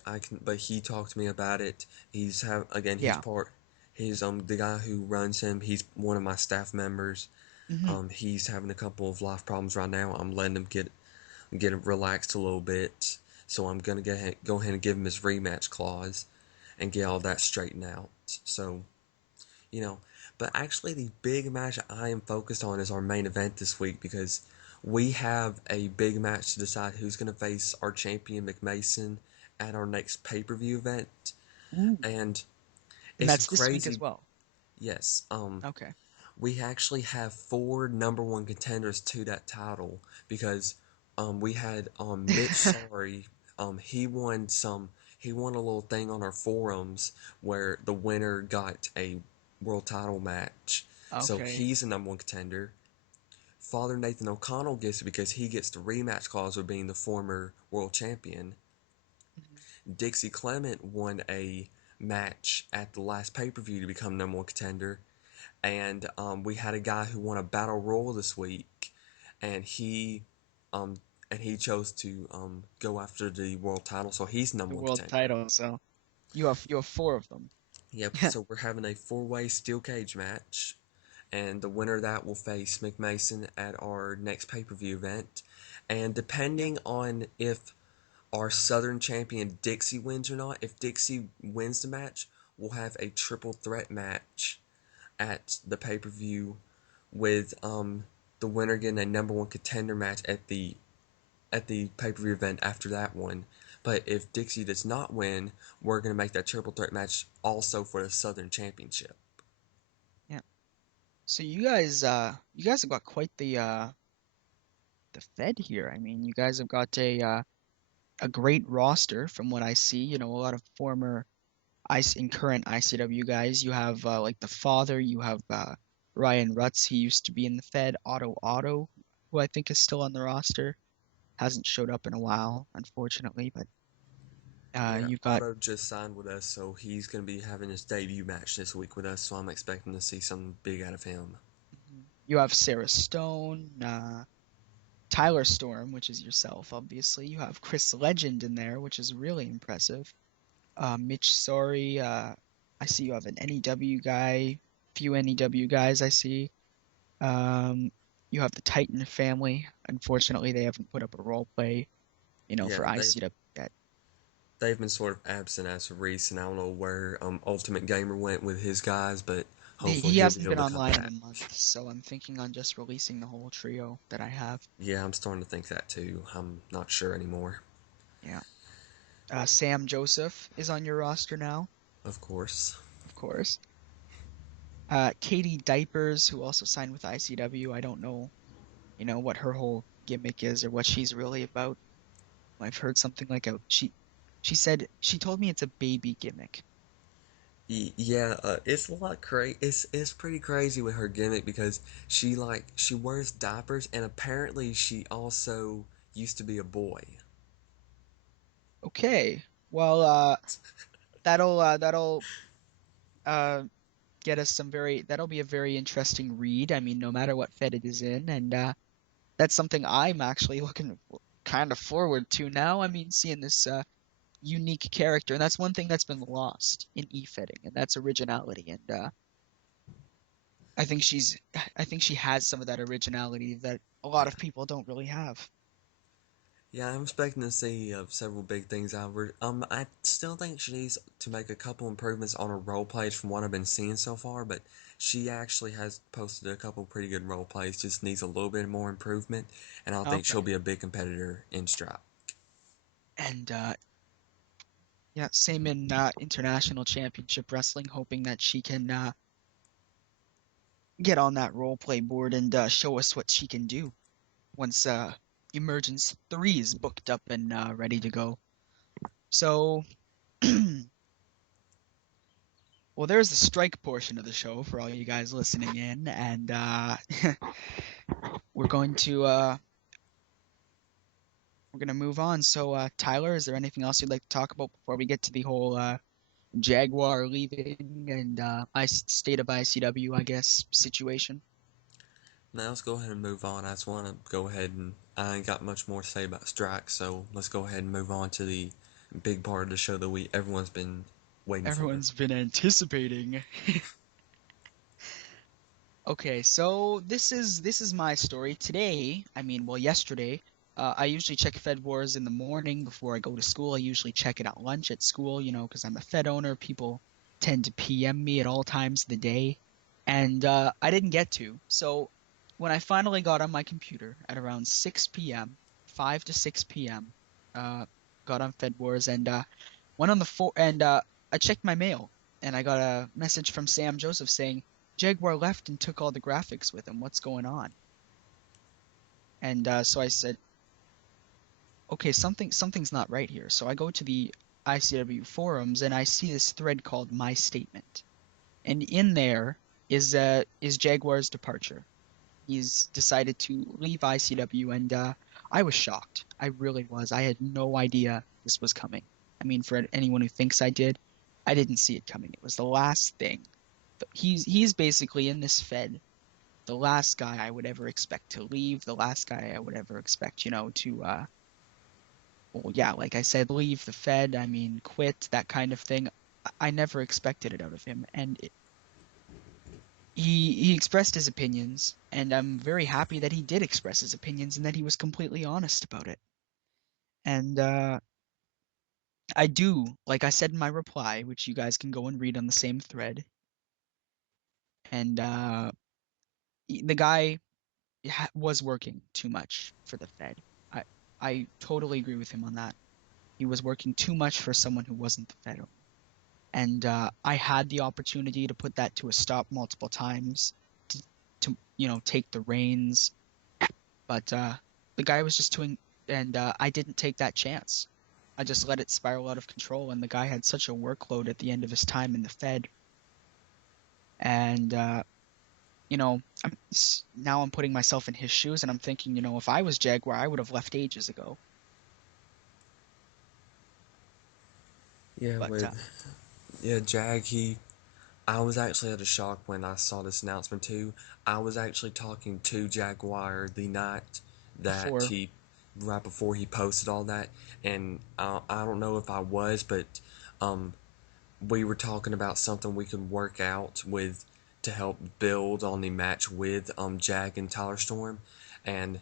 he talked to me about it. He's Yeah. part he's the guy who runs him. He's one of my staff members. Hmm. He's having a couple of life problems right now. I'm letting him get him relaxed a little bit. So I'm gonna go ahead and give him his rematch clause and get all that straightened out. So you know, but actually the big match I am focused on is our main event this week because we have a big match to decide who's gonna face our champion McMason at our next pay per view event, Ooh. and And it's that's this week as crazy. well. Yes, Okay. we actually have four number one contenders to that title because we had Mitch Sorry. He won a little thing on our forums where the winner got a world title match. So Okay. he's a number one contender. Father Nathan O'Connell gets it because he gets the rematch clause of being the former world champion. Mhm. Dixie Clement won a match at the last pay per view to become number one contender, and we had a guy who won a battle royal this week, and um, he chose to go after the world title, so he's number The one world contender. title. So you have four of them. Yep. So we're having a four-way steel cage match, and the winner of that will face McMason at our next pay-per-view event. And Yeah. depending on if our Southern champion Dixie wins or not, if Dixie wins the match, we'll have a triple threat match at the pay per view with the winner getting a number one contender match at the pay per view event after that one. But if Dixie does not win, we're gonna make that triple threat match also for the Southern Championship. Yeah. So you guys have got quite the Fed here. I mean, you guys have got a great roster from what I see. A lot of former in current ICW guys. You have like the father. You have Ryan Rutz. He used to be in the Fed. Otto, who I think is still on the roster, hasn't showed up in a while, unfortunately. But Yeah, you've got Otto just signed with us, so he's going to be having his debut match this week with us. So I'm expecting to see something big out of him. you have Sarah Stone, Tyler Storm, which is yourself, obviously. You have Chris Legend in there, which is really impressive. Mitch Sorry. I see you have an NEW guy, few NEW guys I see. Um, you have the Titan family. Unfortunately, they haven't put up a role play, for Yeah, ICW yet. they've been sort of absent as of recent. I don't know where Ultimate Gamer went with his guys, but hopefully He he'll be hasn't able been to come online in a back. month, so I'm thinking on just releasing the whole trio that I have. Yeah, I'm starting to think that too. I'm not sure anymore. Yeah. Sam Joseph is on your roster now, Of course. of course. Katie Diapers, who also signed with ICW. I don't know, what her whole gimmick is or what she's really about. I've heard something like she told me it's a baby gimmick. Yeah, it's a lot it's pretty crazy with her gimmick because she wears diapers and apparently she also used to be a boy. Okay. Well, that'll uh get us that'll be a very interesting read. I mean, no matter what Fed it is in, and that's something I'm actually looking kind of forward to now. I mean, seeing this unique character, and that's one thing that's been lost in e-fetting, and that's originality. And I think she has some of that originality that a lot Yeah. of people don't really have. Yeah, I'm expecting to see several big things out of her. I still think she needs to make a couple improvements on her role plays from what I've been seeing so far, but she actually has posted a couple pretty good role plays. Just needs a little bit more improvement, and I think Okay. she'll be a big competitor in Stripe. And yeah, same in international championship wrestling, hoping that she can get on that role play board and show us what she can do once Emergence 3 is booked up and ready to go. So, well, there's the strike portion of the show for all you guys listening in, and we're going to uh, we're gonna move on. So, Tyler, is there anything else you'd like to talk about before we get to the whole Jaguar leaving and state of ICW, I guess, situation? Now let's go ahead and move on. I just want to go ahead and I ain't got much more to say about Strike, so let's go ahead and move on to the big part of the show that we everyone's been waiting for. Everyone's been anticipating. Okay, so this is my story today. I mean, well, yesterday. I usually check Fed Wars in the morning before I go to school. I usually check it at lunch at school, because I'm a Fed owner. People tend to PM me at all times of the day, and I didn't get to. So when I finally got on my computer at around 6 p.m., 5 to 6 p.m., uh, got on Fed Wars and went on the and I checked my mail and I got a message from Sam Joseph saying Jaguar left and took all the graphics with him. What's going on? And so I said, okay, something's not right here. So I go to the ICW forums and I see this thread called My Statement, and in there is Jaguar's departure. He's decided to leave ICW, and I was shocked. I really was. I had no idea this was coming. I mean, for anyone who thinks I did, I didn't see it coming. It was the last thing. He's basically in this Fed, the last guy I would ever expect to leave, the last guy I would ever expect, to well, yeah, like I said, leave the Fed. I mean, quit, that kind of thing. I never expected it out of him, and he expressed his opinions, and I'm very happy that he did express his opinions and that he was completely honest about it. And I do, like I said in my reply, which you guys can go and read on the same thread. And the guy was working too much for the Fed. I I totally agree with him on that. He was working too much for someone who wasn't the Fed. And I had the opportunity to put that to a stop multiple times to, take the reins, but the guy was just doing, and I didn't take that chance. I just let it spiral out of control, and the guy had such a workload at the end of his time in the Fed. And you know, now I'm putting myself in his shoes, and I'm thinking, if I was Jaguar, I would have left ages ago. Yeah, But Jag, I was actually at a shock when I saw this announcement too. I was actually talking to Jaguar the night that before, right before he posted all that, and I don't know if I was, but um, we were talking about something we could work out with to help build on the match with Jag and Tyler Storm, and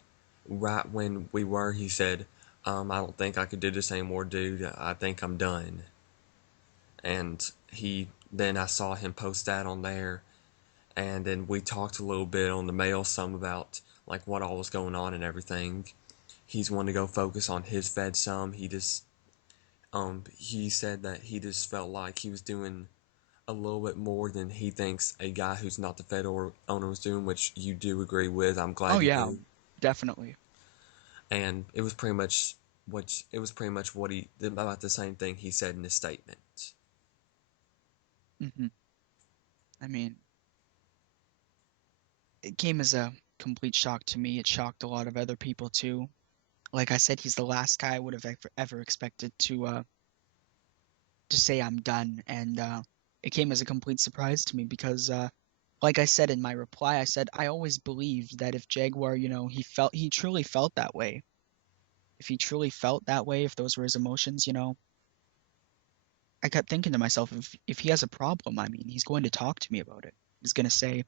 right when we were, he said, "I don't think I could do this anymore, dude. I think I'm done." And then I saw him post that on there, and then we talked a little bit on the mail some about like what all was going on and everything. He's wanting to go focus on his Fed some. He said that he just felt like he was doing a little bit more than he thinks a guy who's not the Fed owner was doing, which you do agree with. I'm oh glad you yeah, do. definitely. And it was pretty much what he about the same thing he said in his statement. hmm I mean, it came as a complete shock to me. It shocked a lot of other people too. Like I said, he's the last guy I would have ever expected to say I'm done, and it came as a complete surprise to me because, like I said in my reply, I said I always believed that if Jaguar, he truly felt that way. If he truly felt that way, if those were his emotions, I kept thinking to myself, if he has a problem, I mean, he's going to talk to me about it. He's going to say,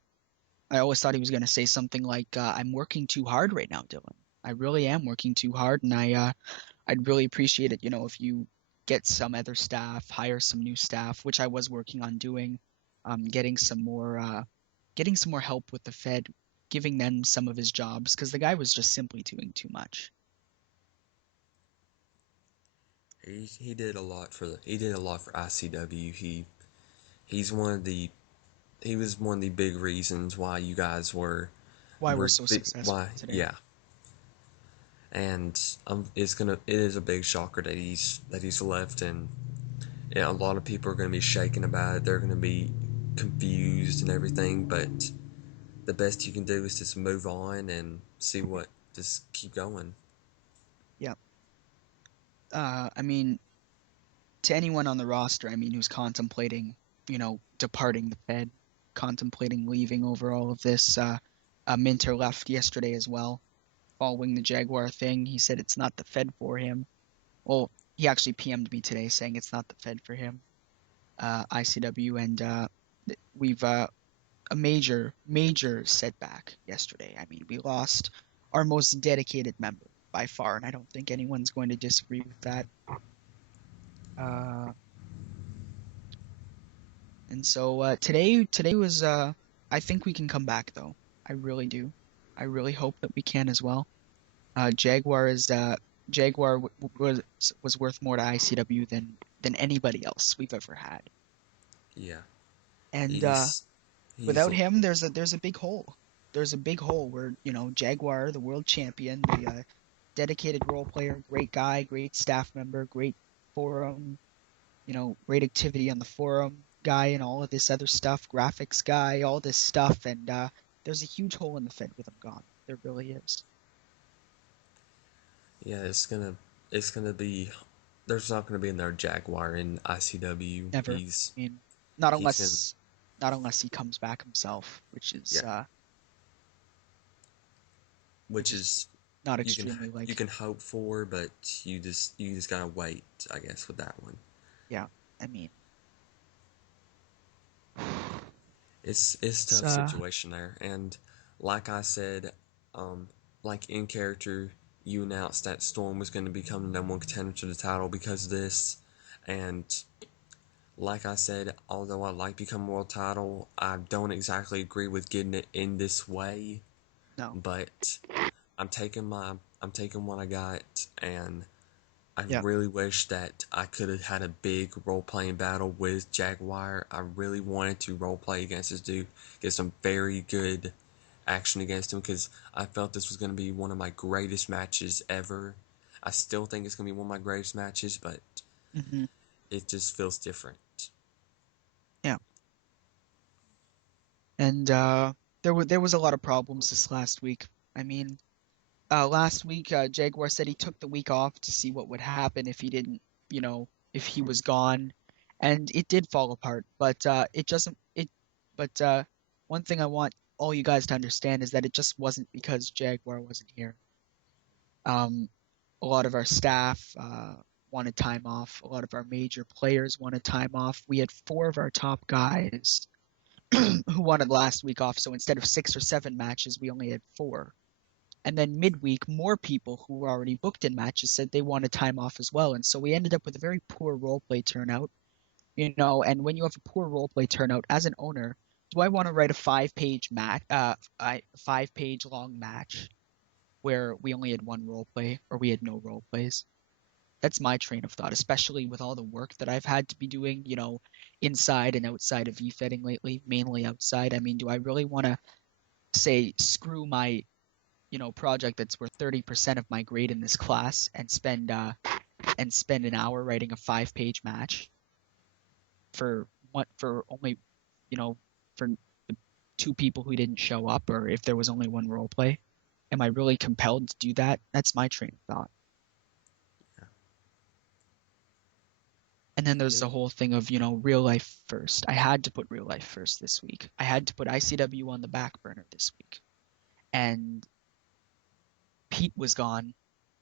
I always thought he was going to say something like, "I'm working too hard right now, Dylan. I really am working too hard, and I'd really appreciate it, if you get some other staff, hire some new staff, which I was working on doing, getting some more help with the Fed, giving them some of his jobs, because the guy was just simply doing too much." He did a lot for ICW. He's one of the he was one of the big reasons why you guys Why we're were so big. successful Why, today. yeah. And it is a big shocker that he's left, and yeah, a lot of people are gonna be shaken about it. They're gonna be confused and everything, but the best you can do is just move on and just keep going. Yeah. I mean, to anyone on the roster, I mean, who's contemplating, departing the Fed, contemplating leaving over all of this, Minter left yesterday as well, following the Jaguar thing. He said it's not the Fed for him. Well, he actually PM'd me today saying it's not the Fed for him, ICW, and we've a major setback yesterday. I mean, we lost our most dedicated member by far, and I don't think anyone's going to disagree with that. Uh, and so today was I think we can come back though. I really do. I really hope that we can as well. Jaguar is Jaguar was worth more to ICW than anybody else we've ever had. Yeah, And he's he's without him, there's a big hole. There's a big hole where Jaguar, the world champion, the dedicated role player, great guy, great staff member, great forum, great activity on the forum guy, and all of this other stuff, graphics guy, all this stuff, and there's a huge hole in the Fed with him gone. There really is. yeah. It's gonna be there's not gonna be another Jaguar in ICW. Never. He's I mean, not he's gonna unless not unless he comes back himself, which is yeah, which which is is not you can extremely you likely. can hope for, but you just gotta wait, I guess, with that one. Yeah, I mean, It's a it's tough situation there, and like I said, um, like in character, you announced that Storm was going to become the number one contender to the title because of this, and like I said, although I like becoming world title, I don't exactly agree with getting it in this way, no. but I'm taking what I got, and I Yeah. really wish that I could have had a big role playing battle with Jaguar. I really wanted to role play against this dude, get some very good action against him because I felt this was going to be one of my greatest matches ever. I still think it's gonna be one of my greatest matches, but Hmm. it just feels different. Yeah, and there was a lot of problems this last week. I mean, last week Jaguar said he took the week off to see what would happen if he didn't, if he was gone, and it did fall apart. But it doesn't it. But one thing I want all you guys to understand is that it just wasn't because Jaguar wasn't here. Um, a lot of our staff wanted time off. A lot of our major players wanted time off. We had four of our top guys who wanted last week off. So instead of 6 or 7 matches, we only had four. And then midweek, more people who were already booked in matches said they wanted time off as well. And so we ended up with a very poor roleplay turnout, And when you have a poor roleplay turnout as an owner, do I want to write a 5 page match, a 5 page long match where we only had one roleplay or we had no roleplays? That's my train of thought, especially with all the work that I've had to be doing, inside and outside of VFetting lately, mainly outside. I mean, do I really want to say screw my project that's worth 30% of my grade in this class and spend an hour writing a 5 page match for only you know for the two people who didn't show up, or if there was only one role play? Am I really compelled to do that? That's my train of thought. And then there's Yeah. the whole thing of, real life first. I had to put real life first this week. I had to put ICW on the back burner this week. And Pete was gone,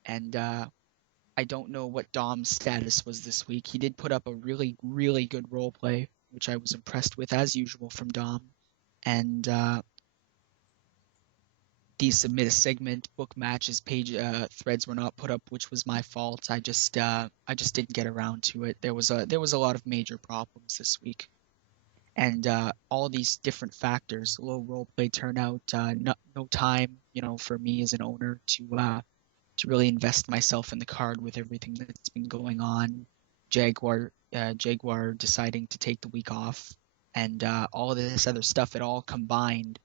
and I don't know what Dom's status was this week. He did put up a really, really good role play, which I was impressed with as usual from Dom. And the submit a segment, book matches page threads were not put up, which was my fault. I just didn't get around to it. There was a lot of major problems this week, and all these different factors: low role play turnout, no time, for me as an owner to really invest myself in the card with everything that's been going on. Jaguar deciding to take the week off, and all of this other stuff. It all combined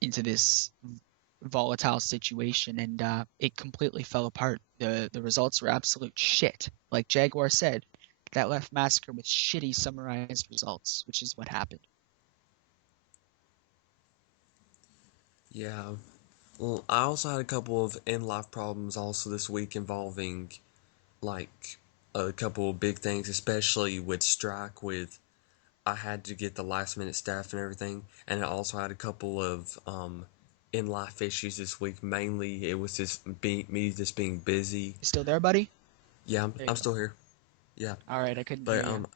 into this volatile situation, and it completely fell apart. The results were absolute shit. Like Jaguar said, that left Massacre with shitty summarized results, which is what happened. Yeah. Well, I also had a couple of in life problems also this week involving like a couple of big things, especially with strike. With I had to get the last minute staff and everything, and I also had a couple of in life issues this week. Mainly, it was just me just being busy. You still there, buddy? Yeah, There you I'm go. still here. Yeah, All right, I couldn't hear but you.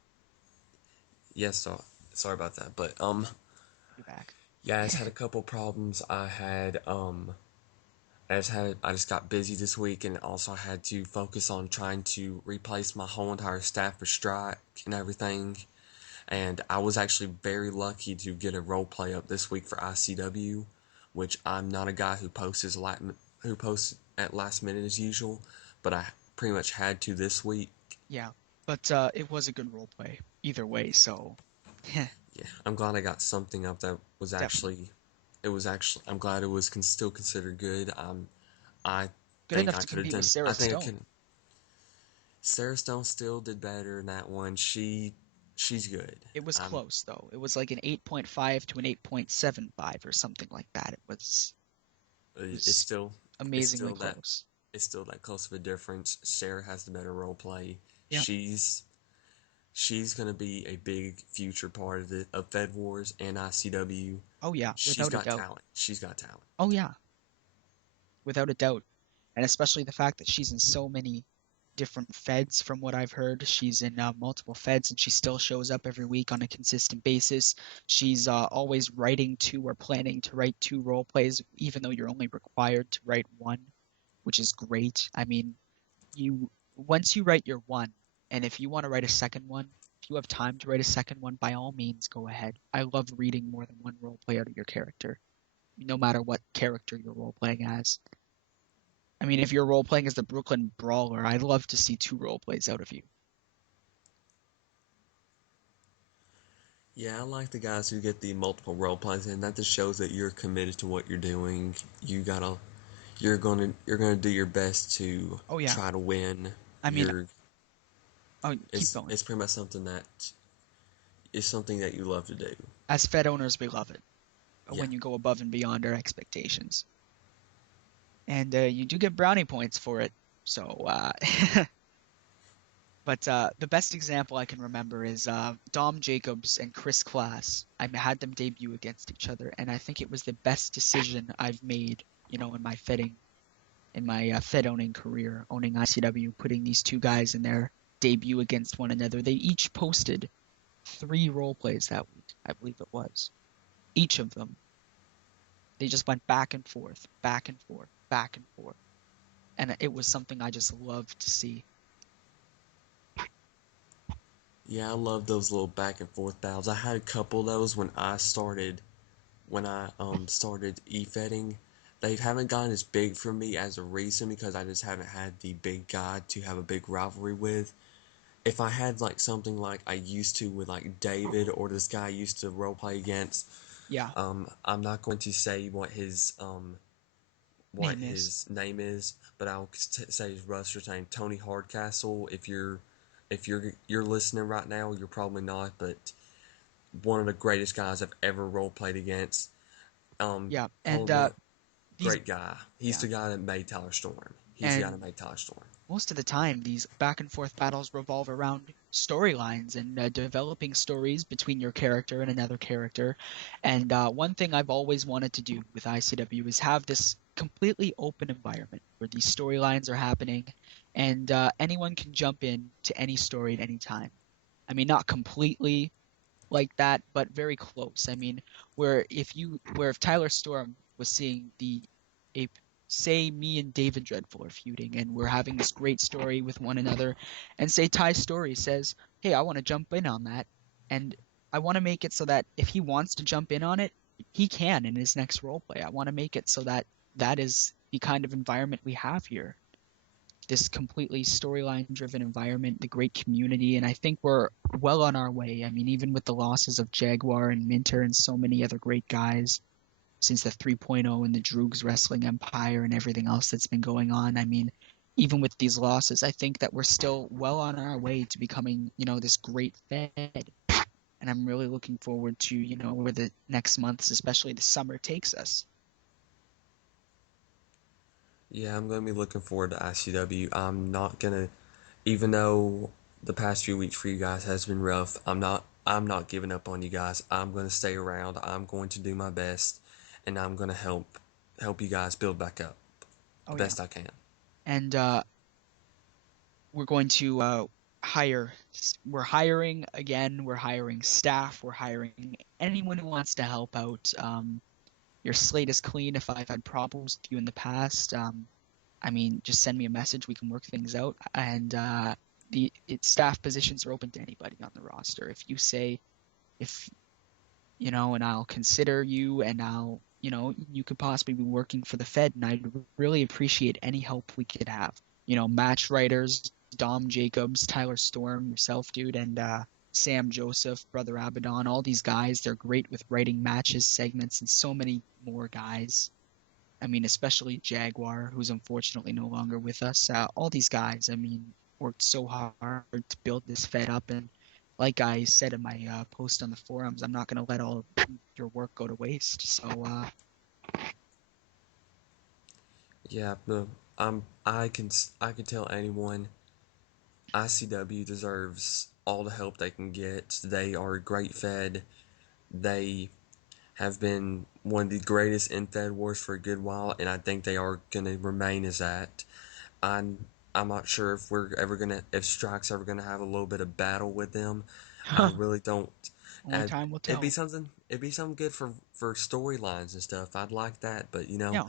yes, sorry about that. But You're back. yeah, I just had a couple problems. I just got busy this week, and also had to focus on trying to replace my whole entire staff for strike and everything. And I was actually very lucky to get a role play up this week for ICW, which I'm not a guy who posts at last minute as usual, but I pretty much had to this week. Yeah, but it was a good role play either way, so Yeah, I'm glad I got something up that was definitely actually. It was actually. I'm glad it was still considered good. I good think enough I to could have compete with done. Sarah I think I Stone. could. Sarah Stone still did better in that one. She's good. It was Um, close though. It was like an 8.5 to an 8.75 or something like that. It was it it's was still it's amazingly still that close. it's still that close of a difference. Sarah has the better role play. Yeah. She's she's gonna be a big future part of the of Fed Wars and ICW. Oh yeah, She's without a got doubt. talent. She's got talent. Oh yeah, without a doubt. And especially the fact that she's in so many different feds from what I've heard. She's in multiple feds and she still shows up every week on a consistent basis. She's always writing two or planning to write two role plays, even though you're only required to write one, which is great. I mean, you once you write your one, and if you want to write a second one, if you have time to write a second one, by all means, go ahead. I love reading more than one role play out of your character, no matter what character you're role playing as. I mean, if you're role playing as the Brooklyn Brawler, I'd love to see two role plays out of you. Yeah, I like the guys who get the multiple role plays in. That just shows that you're committed to what you're doing. you're gonna do your best to Oh yeah. try to win. I mean, You're oh, keep it's going. it's pretty much something that is something that you love to do. As Fed owners, we love it Yeah. when you go above and beyond our expectations, and you do get brownie points for it. So, but the best example I can remember is Dom Jacobs and Chris Class. I had them debut against each other, and I think it was the best decision I've made, in my Fed owning career, owning ICW, putting these two guys in their debut against one another. They each posted 3 role plays that week, I believe it was. Each of them. They just went back and forth, back and forth, back and forth. And it was something I just loved to see. Yeah, I love those little back and forth battles. I had a couple of those when I started e-fetting. They haven't gotten as big for me as a recent because I just haven't had the big guy to have a big rivalry with. If I had like something like I used to with like David or this guy I used to roleplay against, Yeah, I'm not going to say what name is. his name is, but I'll say his roster's name, Tony Hardcastle. If you're listening right now, you're probably not, but one of the greatest guys I've ever role played against. Yeah, and Told these, great guy. He's yeah, the guy that made Tyler Storm. He's the guy that and made Tyler Storm. most of the time, these back and forth battles revolve around storylines and developing stories between your character and another character. And one thing I've always wanted to do with ICW is have this completely open environment where these storylines are happening and anyone can jump in to any story at any time. I mean, not completely like that, but very close. I mean, where if Tyler Storm was seeing the ape, say me and David Dreadful are feuding and we're having this great story with one another, and say Ty Story says, "Hey, I want to jump in on that," and I want to make it so that if he wants to jump in on it, he can in his next role play. I want to make it so that that is the kind of environment we have here, this completely storyline driven environment, the great community, and I think we're well on our way. I mean, even with the losses of Jaguar and Minter and so many other great guys since the 3.0 and the Droogs Wrestling Empire and everything else that's been going on, I mean, even with these losses, I think that we're still well on our way to becoming, this great Fed. And I'm really looking forward to, where the next months, especially the summer, takes us. Yeah, I'm gonna be looking forward to ICW. I'm not gonna, even though the past few weeks for you guys has been rough. I'm not giving up on you guys. I'm gonna stay around. I'm going to do my best, and I'm gonna help you guys build back up the Oh, yeah. best I can. And we're going to hire. We're hiring again. We're hiring staff. We're hiring anyone who wants to help out. Your slate is clean. If I've had problems with you in the past, I mean, just send me a message. We can work things out. And staff positions are open to anybody on the roster. If you say if and I'll consider you, and you could possibly be working for the Fed, and I'd really appreciate any help we could have. Match writers, Dom Jacobs, Tyler Storm, yourself, dude, and Sam Joseph, Brother Abaddon, all these guys, they're great with writing matches, segments, and so many more guys. I mean, especially Jaguar, who's unfortunately no longer with us. All these guys, I mean, worked so hard to build this Fed up. And like I said in my post on the forums, I'm not going to let all your work go to waste. So, Yeah, but I can tell anyone ICW deserves all the help they can get. They are great fed. They have been one of the greatest in Fed Wars for a good while, and I think they are going to remain as that. I'm I'm not sure if Strike's ever gonna have a little bit of battle with them. I really don't. only time will It'd be tell. something. It'd be something good for storylines and stuff. I'd like that, but Yeah.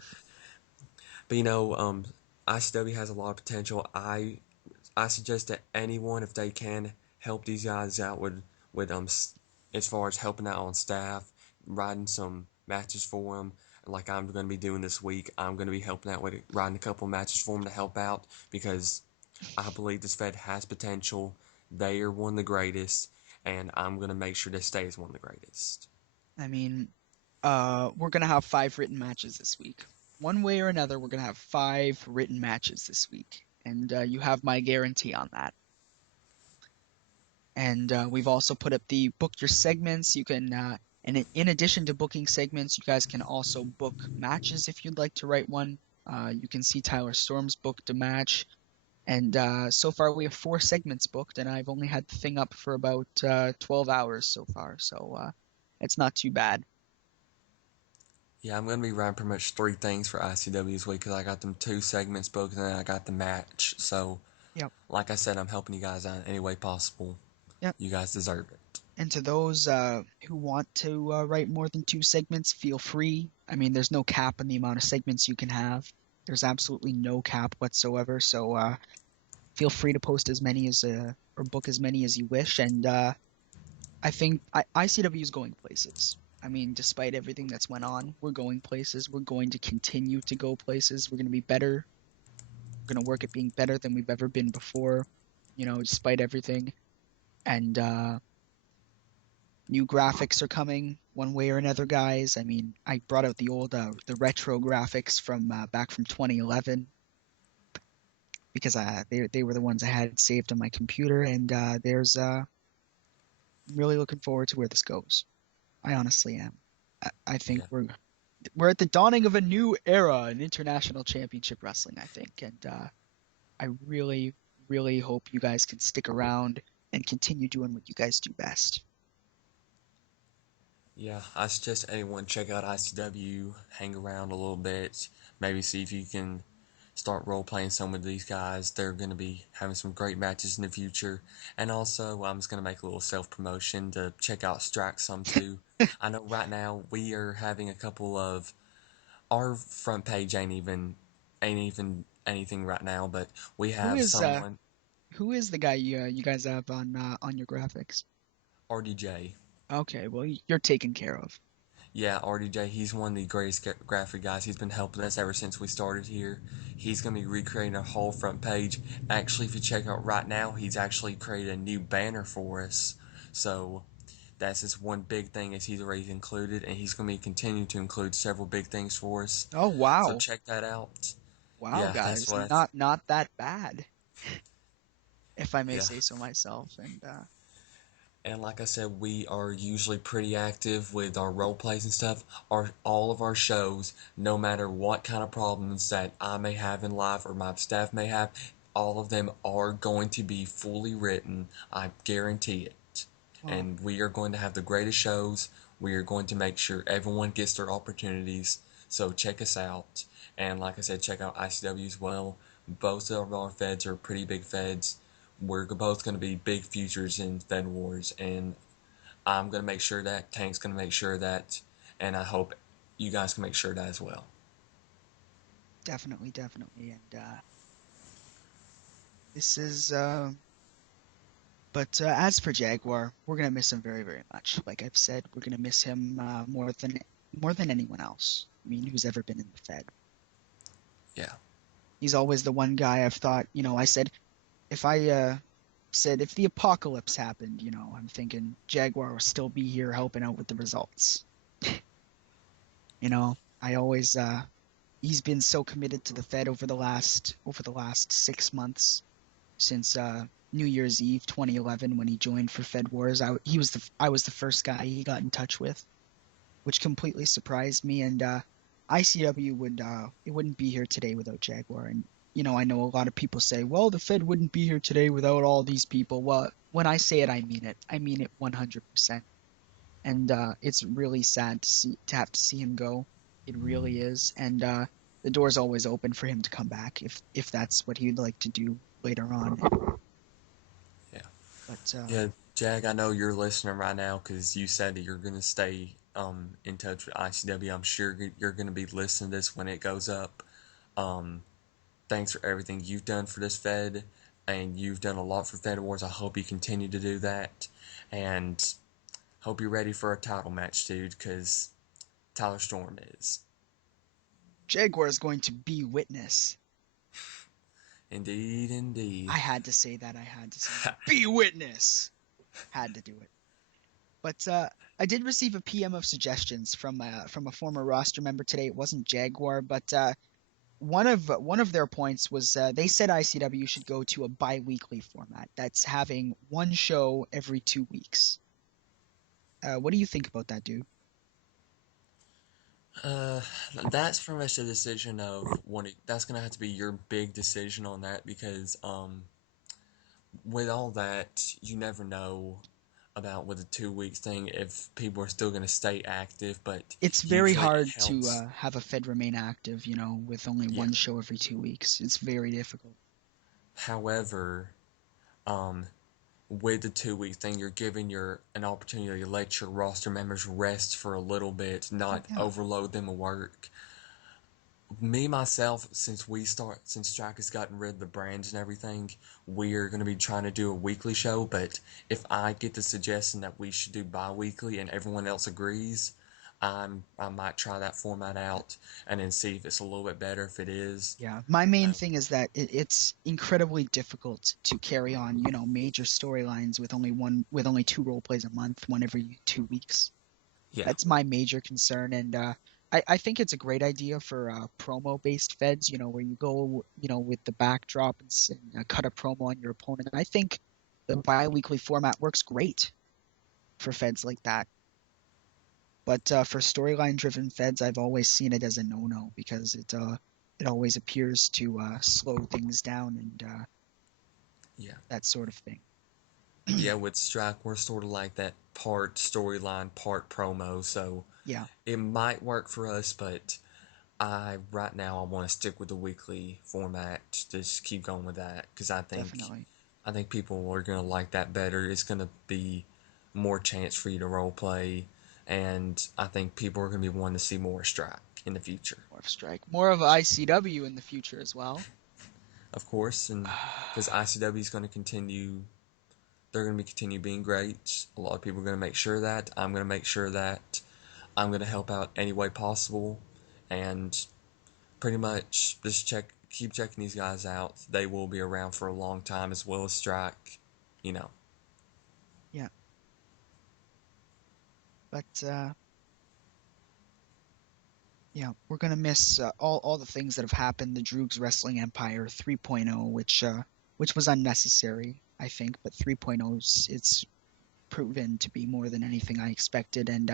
ICW has a lot of potential. I suggest that anyone, if they can, help these guys out with as far as helping out on staff, writing some matches for them. Like I'm going to be doing this week, I'm going to be helping out with writing a couple matches for them to help out because I believe this Fed has potential. They are one of the greatest, and I'm going to make sure they stay as one of the greatest. I mean, we're going to have 5 written matches this week. one way or another, we're gonna have 5 written matches this week, and you have my guarantee on that. And we've also put up the book your segments. You can, and in addition to booking segments, you guys can also book matches if you'd like to write one. You can see Tyler Storm's booked a match, and so far we have 4 segments booked, and I've only had the thing up for about 12 hours so far, so it's not too bad. Yeah, I'm going to be running pretty much 3 things for ICW this week because I got them 2 segments booked and then I got the match. So, Yep, like I said, I'm helping you guys out in any way possible. yep. You guys deserve it. And to those who want to write more than 2 segments, feel free. I mean, there's no cap on the amount of segments you can have. There's absolutely no cap whatsoever. So feel free to post as many as or book as many as you wish. And I think ICW is going places. I mean, despite everything that's went on, we're going places. We're going to continue to go places. We're going to be better. We're going to work at being better than we've ever been before. Despite everything. And new graphics are coming one way or another, guys. I mean, I brought out the retro graphics from back from 2011 because they were the ones I had saved on my computer, and I'm really looking forward to where this goes. I honestly am. I think Yeah. we're at the dawning of a new era in international championship wrestling, I think, and I really, really hope you guys can stick around and continue doing what you guys do best. Yeah, I suggest anyone check out ICW, hang around a little bit, maybe see if you can start role playing some of these guys. They're going to be having some great matches in the future. And also, I'm just going to make a little self promotion to check out Strike some too. I know right now we are having a couple of our front page ain't even anything right now, but we Who have is someone who is the guy you guys have on your graphics? RDJ. Okay, well you're taken care of. Yeah, RDJ, he's one of the greatest graphic guys. He's been helping us ever since we started here. He's going to be recreating a whole front page. Actually, if you check out right now, he's actually created a new banner for us. So that's just one big thing as he's already included, and he's going to be continuing to include several big things for us. Oh So wow. check that out. Wow, Yeah, that's guys, what. not that bad, if I may Yeah, say so myself. And and like I said, we are usually pretty active with our role plays and stuff. All of our shows, no matter what kind of problems that I may have in life or my staff may have, all of them are going to be fully written. I guarantee it. well, And we are going to have the greatest shows. We are going to make sure everyone gets their opportunities. So check us out. And like I said, check out ICW as well. Both of our feds are pretty big feds. We're both going to be big futures in Fed Wars, and I'm going to make sure that Tank's going to make sure that, and I hope you guys can make sure that as well. definitely, definitely. And this is but as for Jaguar, we're gonna miss him very, very much. Like I've said, we're gonna miss him more than anyone else. I mean, who's ever been in the Fed. Yeah, He's always the one guy I've thought, I said if the apocalypse happened, I'm thinking Jaguar will still be here helping out with the results. I always he's been so committed to the Fed over the last 6 months since New Year's Eve 2011 when he joined for Fed Wars. I was the first guy he got in touch with, which completely surprised me. And ICW it wouldn't be here today without Jaguar. And I know a lot of people say, well, the Fed wouldn't be here today without all these people. Well, when I say it, I mean it. I mean it 100%. And it's really sad to have to see him go. It really is. And the door's always open for him to come back if that's what he'd like to do later on. yeah, But yeah. Jag, I know you're listening right now because you said that you're going to stay in touch with ICW. I'm sure you're going to be listening to this when it goes up. Um, Thanks for everything you've done for this Fed, and you've done a lot for Fed Wars. I hope you continue to do that, and hope you're ready for a title match, dude, because Tyler Storm is. Jaguar is going to be witness. Indeed, I indeed. had to say that. I had to say that. Be witness. Had to do it. But I did receive a PM of suggestions from a former roster member today. It wasn't Jaguar, but one of their points was they said ICW should go to a bi-weekly format. That's having one show every 2 weeks. What do you think about that, dude? Uh, that's pretty much the decision of what. That's gonna have to be your big decision on that because with all that, you never know about with the 2 weeks thing if people are still gonna stay active. But It's very usually it hard to helps. have a Fed remain active, with only Yeah. one show every 2 weeks. It's very difficult. However, um, with the 2 week thing, you're giving your an opportunity to let your roster members rest for a little bit, Oh not yeah, overload them with work. Me myself, since Strike has gotten rid of the brands and everything, we're gonna be trying to do a weekly show. But if I get the suggestion that we should do bi-weekly and everyone else agrees, I might try that format out and then see if it's a little bit better. If it is, yeah. My main um, thing is that it's incredibly difficult to carry on, major storylines with only two role plays a month, one every 2 weeks. yeah, That's my major concern, and I think it's a great idea for promo-based feds, where you go, with the backdrop and cut a promo on your opponent. I think the bi-weekly format works great for feds like that. But for storyline-driven feds, I've always seen it as a no-no because it always appears to slow things down and yeah. that sort of thing. Yeah, with Strike, we're sort of like that part storyline, part promo, so Yeah, it might work for us, but I right now I want to stick with the weekly format. Just keep going with that because definitely. I think people are gonna like that better. It's gonna be more chance for you to role play, and I think people are gonna be wanting to see more Strike in the future, More of Strike, more of ICW in the future as well. of course, and because ICW is gonna continue they're going to be continue being great. A lot of people are going to make sure that. I'm going to make sure that I'm going to help out any way possible, and pretty much just keep checking these guys out. They will be around for a long time as well as Strike. You know, Yeah, but yeah, we're gonna miss all the things that have happened. The Droogs Wrestling Empire 3.0, which was unnecessary, I think, but 3.0's it's proven to be more than anything I expected. And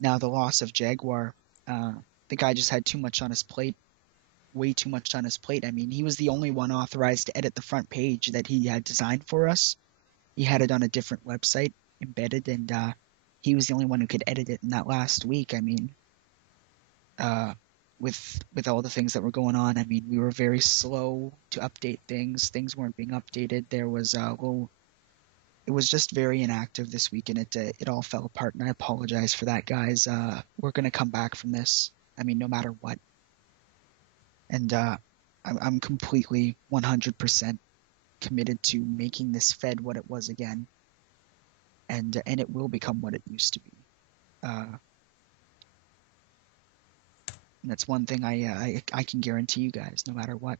now the loss of Jaguar, the guy just had too much on his plate, way too much on his plate. I mean, he was the only one authorized to edit the front page that he had designed for us. He had it on a different website embedded, and he was the only one who could edit it in that last week. I mean, uh, with all the things that were going on. I mean, we were very slow to update things. Things weren't being updated. There was it was just very inactive this week, and it all fell apart. And I apologize for that, guys. We're gonna come back from this. I mean, no matter what. And I'm completely 100% committed to making this Fed what it was again, and it will become what it used to be. Uh, and that's one thing I can guarantee you guys, no matter what.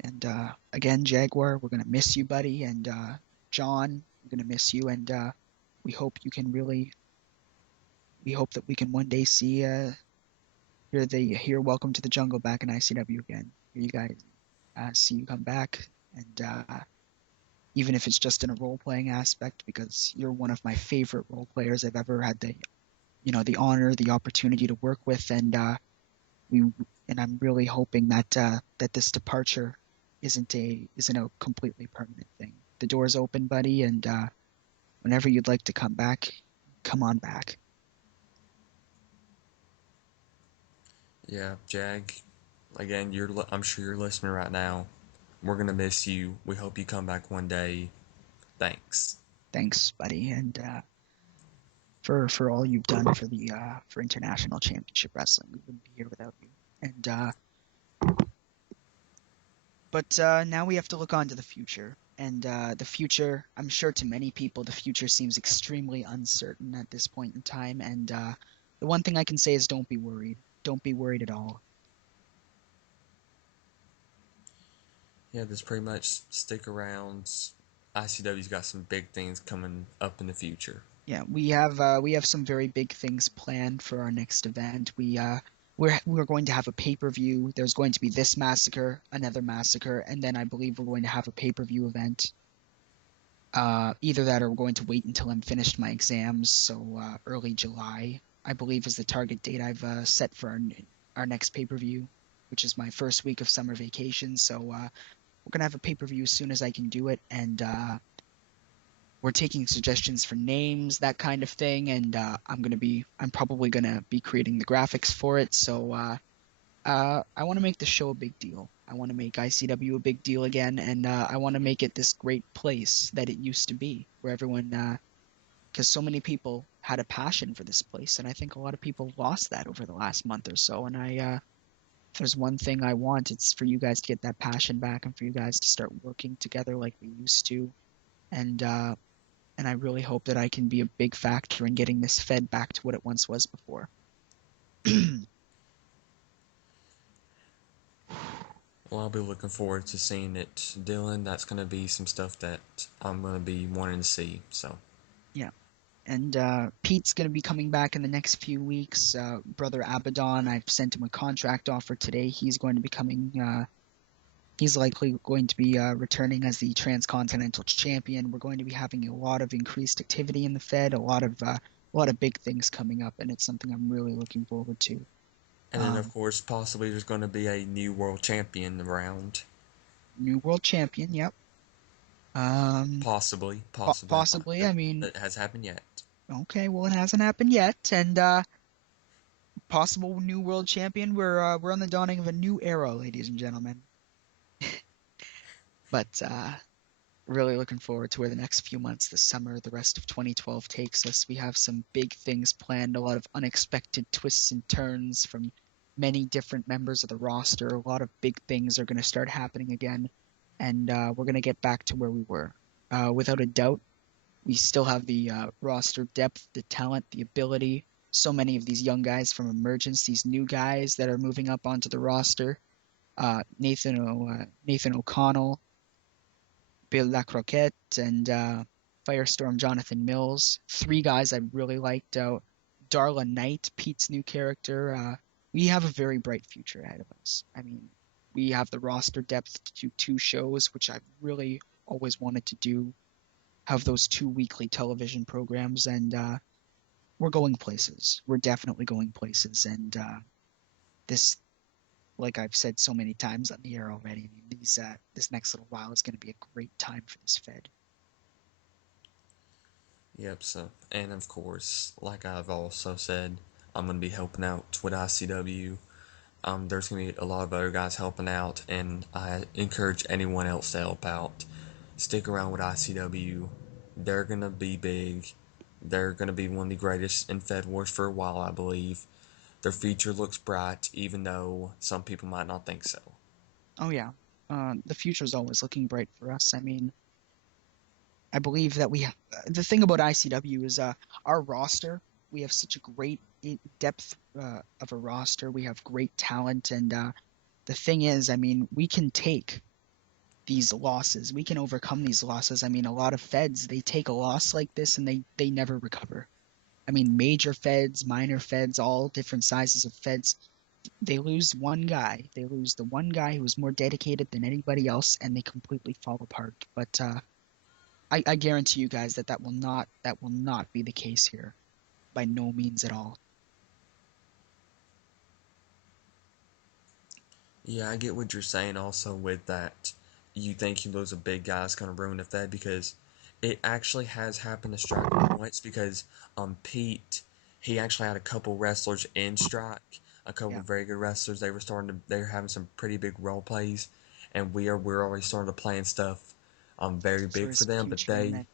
And again, Jaguar, we're gonna miss you, buddy. And John, we're gonna miss you. And we hope you can really. We hope that we can one day see hear Welcome to the Jungle back in ICW again. Hear you guys see you come back, and even if it's just in a role playing aspect, because you're one of my favorite role players I've ever had the honor, the opportunity to work with, and we and I'm really hoping that this departure isn't a completely permanent thing. The door's open, buddy, and whenever you'd like to come back, come on back. yeah, Jag. Again, I'm sure you're listening right now. We're gonna miss you. We hope you come back one day. Thanks. Thanks, buddy, and for all you've done for international championship wrestling. We wouldn't be here without you. And but now we have to look on to the future. And the future, I'm sure to many people, the future seems extremely uncertain at this point in time. And the one thing I can say is don't be worried. Don't be worried at all. Yeah, just pretty much stick around. ICW's got some big things coming up in the future. Yeah, we have some very big things planned for our next event. We're going to have a pay-per-view. There's going to be this massacre, another massacre, and then I believe we're going to have a pay-per-view event. Either that or we're going to wait until I'm finished my exams, so early July, I believe, is the target date I've set for our next pay-per-view, which is my first week of summer vacation. So we're gonna have a pay-per-view as soon as I can do it, and we're taking suggestions for names, that kind of thing, and I'm probably gonna be creating the graphics for it. So I want to make the show a big deal. I want to make ICW a big deal again, and I want to make it this great place that it used to be, where everyone, because so many people had a passion for this place, and I think a lot of people lost that over the last month or so. And if there's one thing I want, it's for you guys to get that passion back, and for you guys to start working together like we used to. And and I really hope that I can be a big factor in getting this fed back to what it once was before. Well, I'll be looking forward to seeing it, Dylan. That's going to be some stuff that I'm going to be wanting to see. So, Yeah. And Pete's going to be coming back in the next few weeks. Brother Abaddon, I've sent him a contract offer today. He's going to be coming. He's likely going to be returning as the Transcontinental Champion. We're going to be having a lot of increased activity in the Fed, a lot of big things coming up, and it's something I'm really looking forward to. and then of Um, course, possibly there's going to be a new world champion around. New world champion, yep. Um, Possibly. Possibly. I mean, That has happened yet. okay, well, it hasn't happened yet, and possible new world champion. We're on the dawning of a new era, ladies and gentlemen. But really looking forward to where the next few months, this summer, the rest of 2012 takes us. We have some big things planned, a lot of unexpected twists and turns from many different members of the roster. A lot of big things are going to start happening again, and we're going to get back to where we were. Without a doubt, we still have the roster depth, the talent, the ability. So many of these young guys from emergence, these new guys that are moving up onto the roster. Nathan O'Connell, Bill Lacroquette, and Firestorm Jonathan Mills. Three guys I really liked. Darla Knight, Pete's new character. We have a very bright future ahead of us. I mean, we have the roster depth to do two shows, which I've really always wanted to do. Have those two weekly television programs, and we're going places. We're definitely going places, and this, like I've said so many times on the air already, I mean, this next little while is going to be a great time for this Fed. Yep. So, and of course, like I've also said, I'm going to be helping out with ICW. There's going to be a lot of other guys helping out, and I encourage anyone else to help out. Stick around with ICW. They're going to be big. They're going to be one of the greatest in Fed Wars for a while, I believe. Their future looks bright, even though some people might not think so. Oh yeah, the future is always looking bright for us. I mean, I believe that the thing about ICW is our roster. We have such a great depth of a roster. We have great talent, and the thing is, I mean, we can take these losses. We can overcome these losses. I mean, a lot of feds, they take a loss like this and they never recover. I mean, major feds, minor feds, all different sizes of feds, they lose one guy. They lose the one guy who's more dedicated than anybody else, and they completely fall apart. But I guarantee you guys that that will not be the case here, by no means at all. Yeah, I get what you're saying also with that. You think you lose a big guy is going to ruin the Fed because it actually has happened to Strike once because Pete, he actually had a couple wrestlers in Strike, a couple Yeah, very good wrestlers. They were having some pretty big role plays, and we're already starting to plan stuff very so big for there's them. But future in it.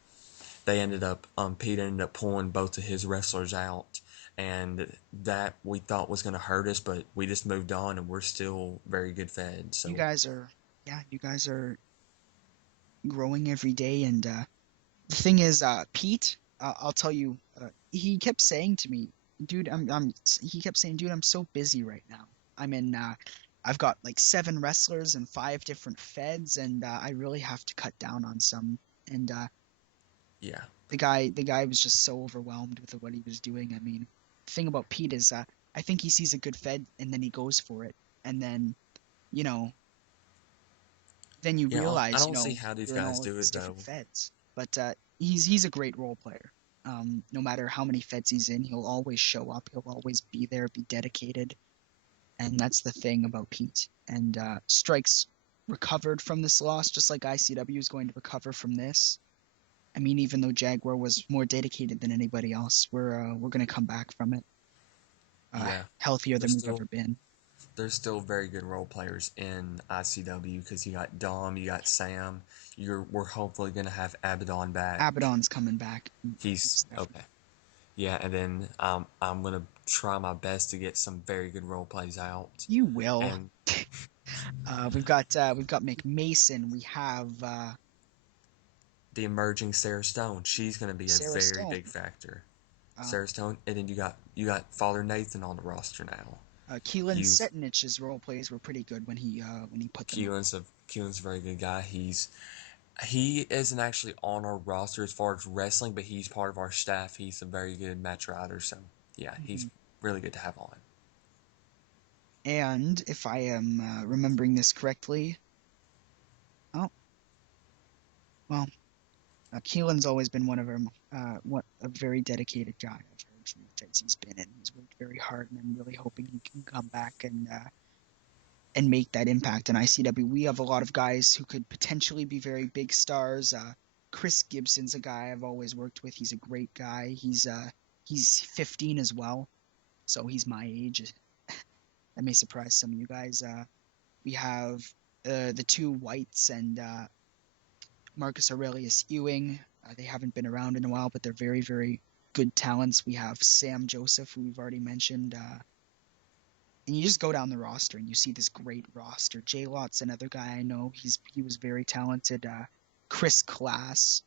they ended up Pete ended up pulling both of his wrestlers out, and that we thought was going to hurt us, but we just moved on, and we're still very good fed. You So guys are, yeah, you guys are growing every day, and the thing is, Pete, I'll tell you, he kept saying to me, dude, he kept saying, dude, I'm so busy right now. I'm in, I've got like seven wrestlers and five different feds, and I really have to cut down on some. And Yeah. The guy was just so overwhelmed with what he was doing. I mean, the thing about Pete is, I think he sees a good Fed and then he goes for it, and then you know, then you Yeah, I realize, don't see how these you're in guys all of do these it different though. Feds. But he's a great role player. No matter how many Feds he's in, he'll always show up. He'll always be there, be dedicated, and that's the thing about Pete. And Strikes recovered from this loss, just like ICW is going to recover from this. I mean, even though Jaguar was more dedicated than anybody else, we're gonna come back from it Yeah. healthier There's than we've still ever been. there's still very good role players in ICW because you got Dom, you got Sam. We're hopefully gonna have Abaddon back. Abaddon's coming back. He's Definitely. okay. Yeah, and then I'm gonna try my best to get some very good role plays out. You will. And We've got McMason. We have the emerging Sarah Stone, she's gonna be a Sarah very Stone. big factor. Uh, Sarah Stone, and then you got Father Nathan on the roster now. Keelan You Setinich's role plays were pretty good when he put them on. Keelan's a very good guy. He isn't actually on our roster as far as wrestling, but he's part of our staff. He's a very good match rider, so yeah, he's Mhm. really good to have on. And if I am remembering this correctly, oh well, Keelan's always been one of our a very dedicated guy. I've heard from the feds he's been in. He's worked very hard, and I'm really hoping he can come back and make that impact in ICW. We have a lot of guys who could potentially be very big stars. Chris Gibson's a guy I've always worked with. He's a great guy. He's 15 as well, so he's my age. That may surprise some of you guys. We have the two Whites and Marcus Aurelius Ewing. They haven't been around in a while, but they're very, very good talents. We have Sam Joseph, who we've already mentioned. And you just go down the roster and you see this great roster. J Lot's another guy I know. He was very talented. Chris Class,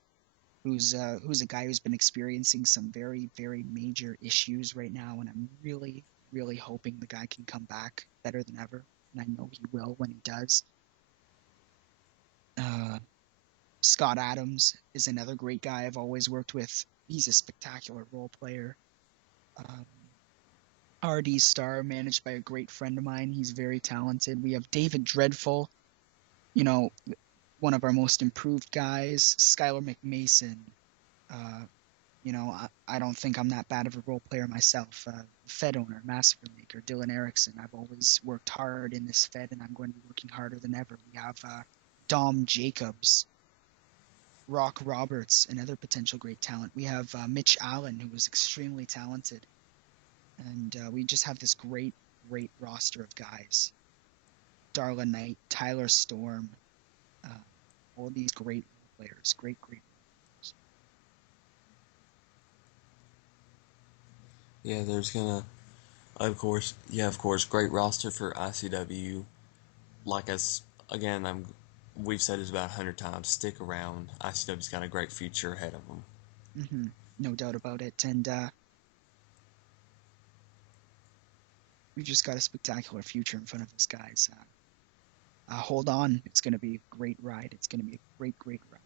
who's a guy who's been experiencing some very, very major issues right now, and I'm really, really hoping the guy can come back better than ever. And I know he will when he does. Uh, Scott Adams is another great guy I've always worked with. He's a spectacular role player. Um, RD Star, managed by a great friend of mine. He's very talented. We have David Dreadful, you know, one of our most improved guys. Skylar McMason. Uh, I don't think I'm that bad of a role player myself. Fed owner, massacre maker, Dylan Erickson. I've always worked hard in this Fed, and I'm going to be working harder than ever. We have Dom Jacobs, Rock Roberts, another potential great talent. We have Mitch Allen, who was extremely talented. And we just have this great, great roster of guys. Darla Knight, Tyler Storm, uh, all these great players, great, great players. Yeah, there's gonna, of course, great roster for ICW. Like us again, we've said this about 100 times. Stick around. ICW's got a great future ahead of them. Hmm. No doubt about it. And we've just got a spectacular future in front of us, guys. Hold on. It's going to be a great ride. It's going to be a great, great ride.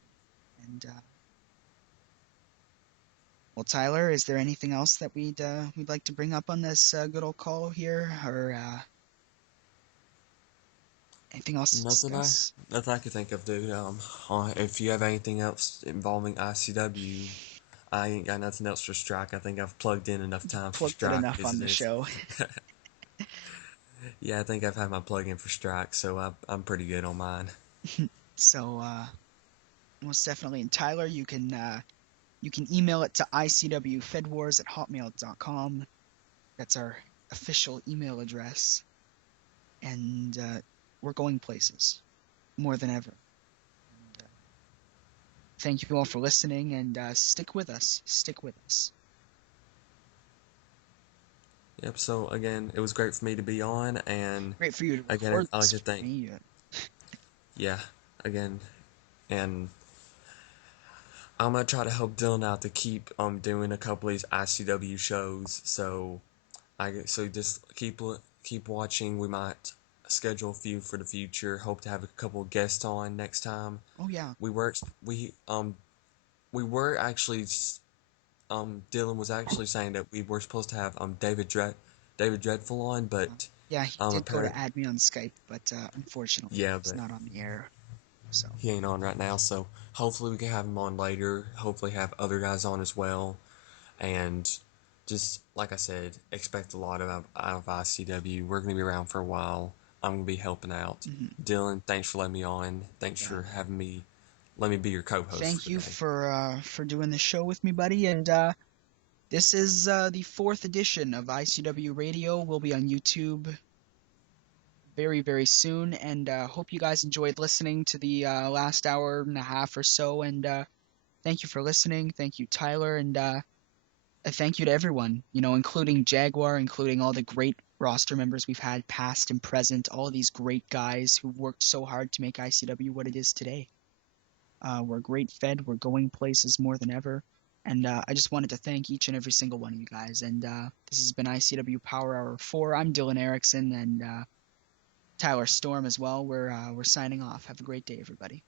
And well, Tyler, is there anything else that we'd like to bring up on this good old call here, or anything else to Nothing I discuss? nothing I can think of, dude. If you have anything else involving ICW, I ain't got nothing else for Strike. I think I've plugged in enough times for Plugged it Strike enough as on it the is. show. Yeah, I think I've had my plug in for Strike, so I'm pretty good on mine. So most definitely. And Tyler, you can email it to icwfedwars@hotmail.com. That's our official email address, and we're going places more than ever. And thank you all for listening, and stick with us. Stick with us. Yep. So again, it was great for me to be on, and Great for you to again, record I like this to for thank. me. Yeah. Again, and I'm gonna try to help Dylan out to keep doing a couple of these ICW shows. So just keep watching. We might schedule a few for the future. Hope to have a couple of guests on next time. Oh yeah. We we were actually Dylan was actually saying that we were supposed to have David Dreadful on, but Yeah, he did go to apparently, add me on Skype, but unfortunately yeah, he's but not on the air. So, he ain't on right now. So hopefully we can have him on later. Hopefully have other guys on as well. And just like I said, expect a lot out of ICW. We're gonna be around for a while. I'm gonna be helping out. mhm, Dylan, thanks for letting me on. Thanks yeah. for having me. Let me be your co-host for Thank you today. for doing the show with me, buddy. And this is the fourth edition of ICW Radio. We'll be on YouTube very, very soon. And hope you guys enjoyed listening to the last hour and a half or so. And thank you for listening. Thank you, Tyler. And a thank you to everyone, including Jaguar, including all the great roster members we've had, past and present, all these great guys who worked so hard to make ICW what it is today. We're great fed. We're going places more than ever. And I just wanted to thank each and every single one of you guys. And this has been ICW Power Hour 4. I'm Dylan Erickson and Tyler Storm as well. We're signing off. Have a great day, everybody.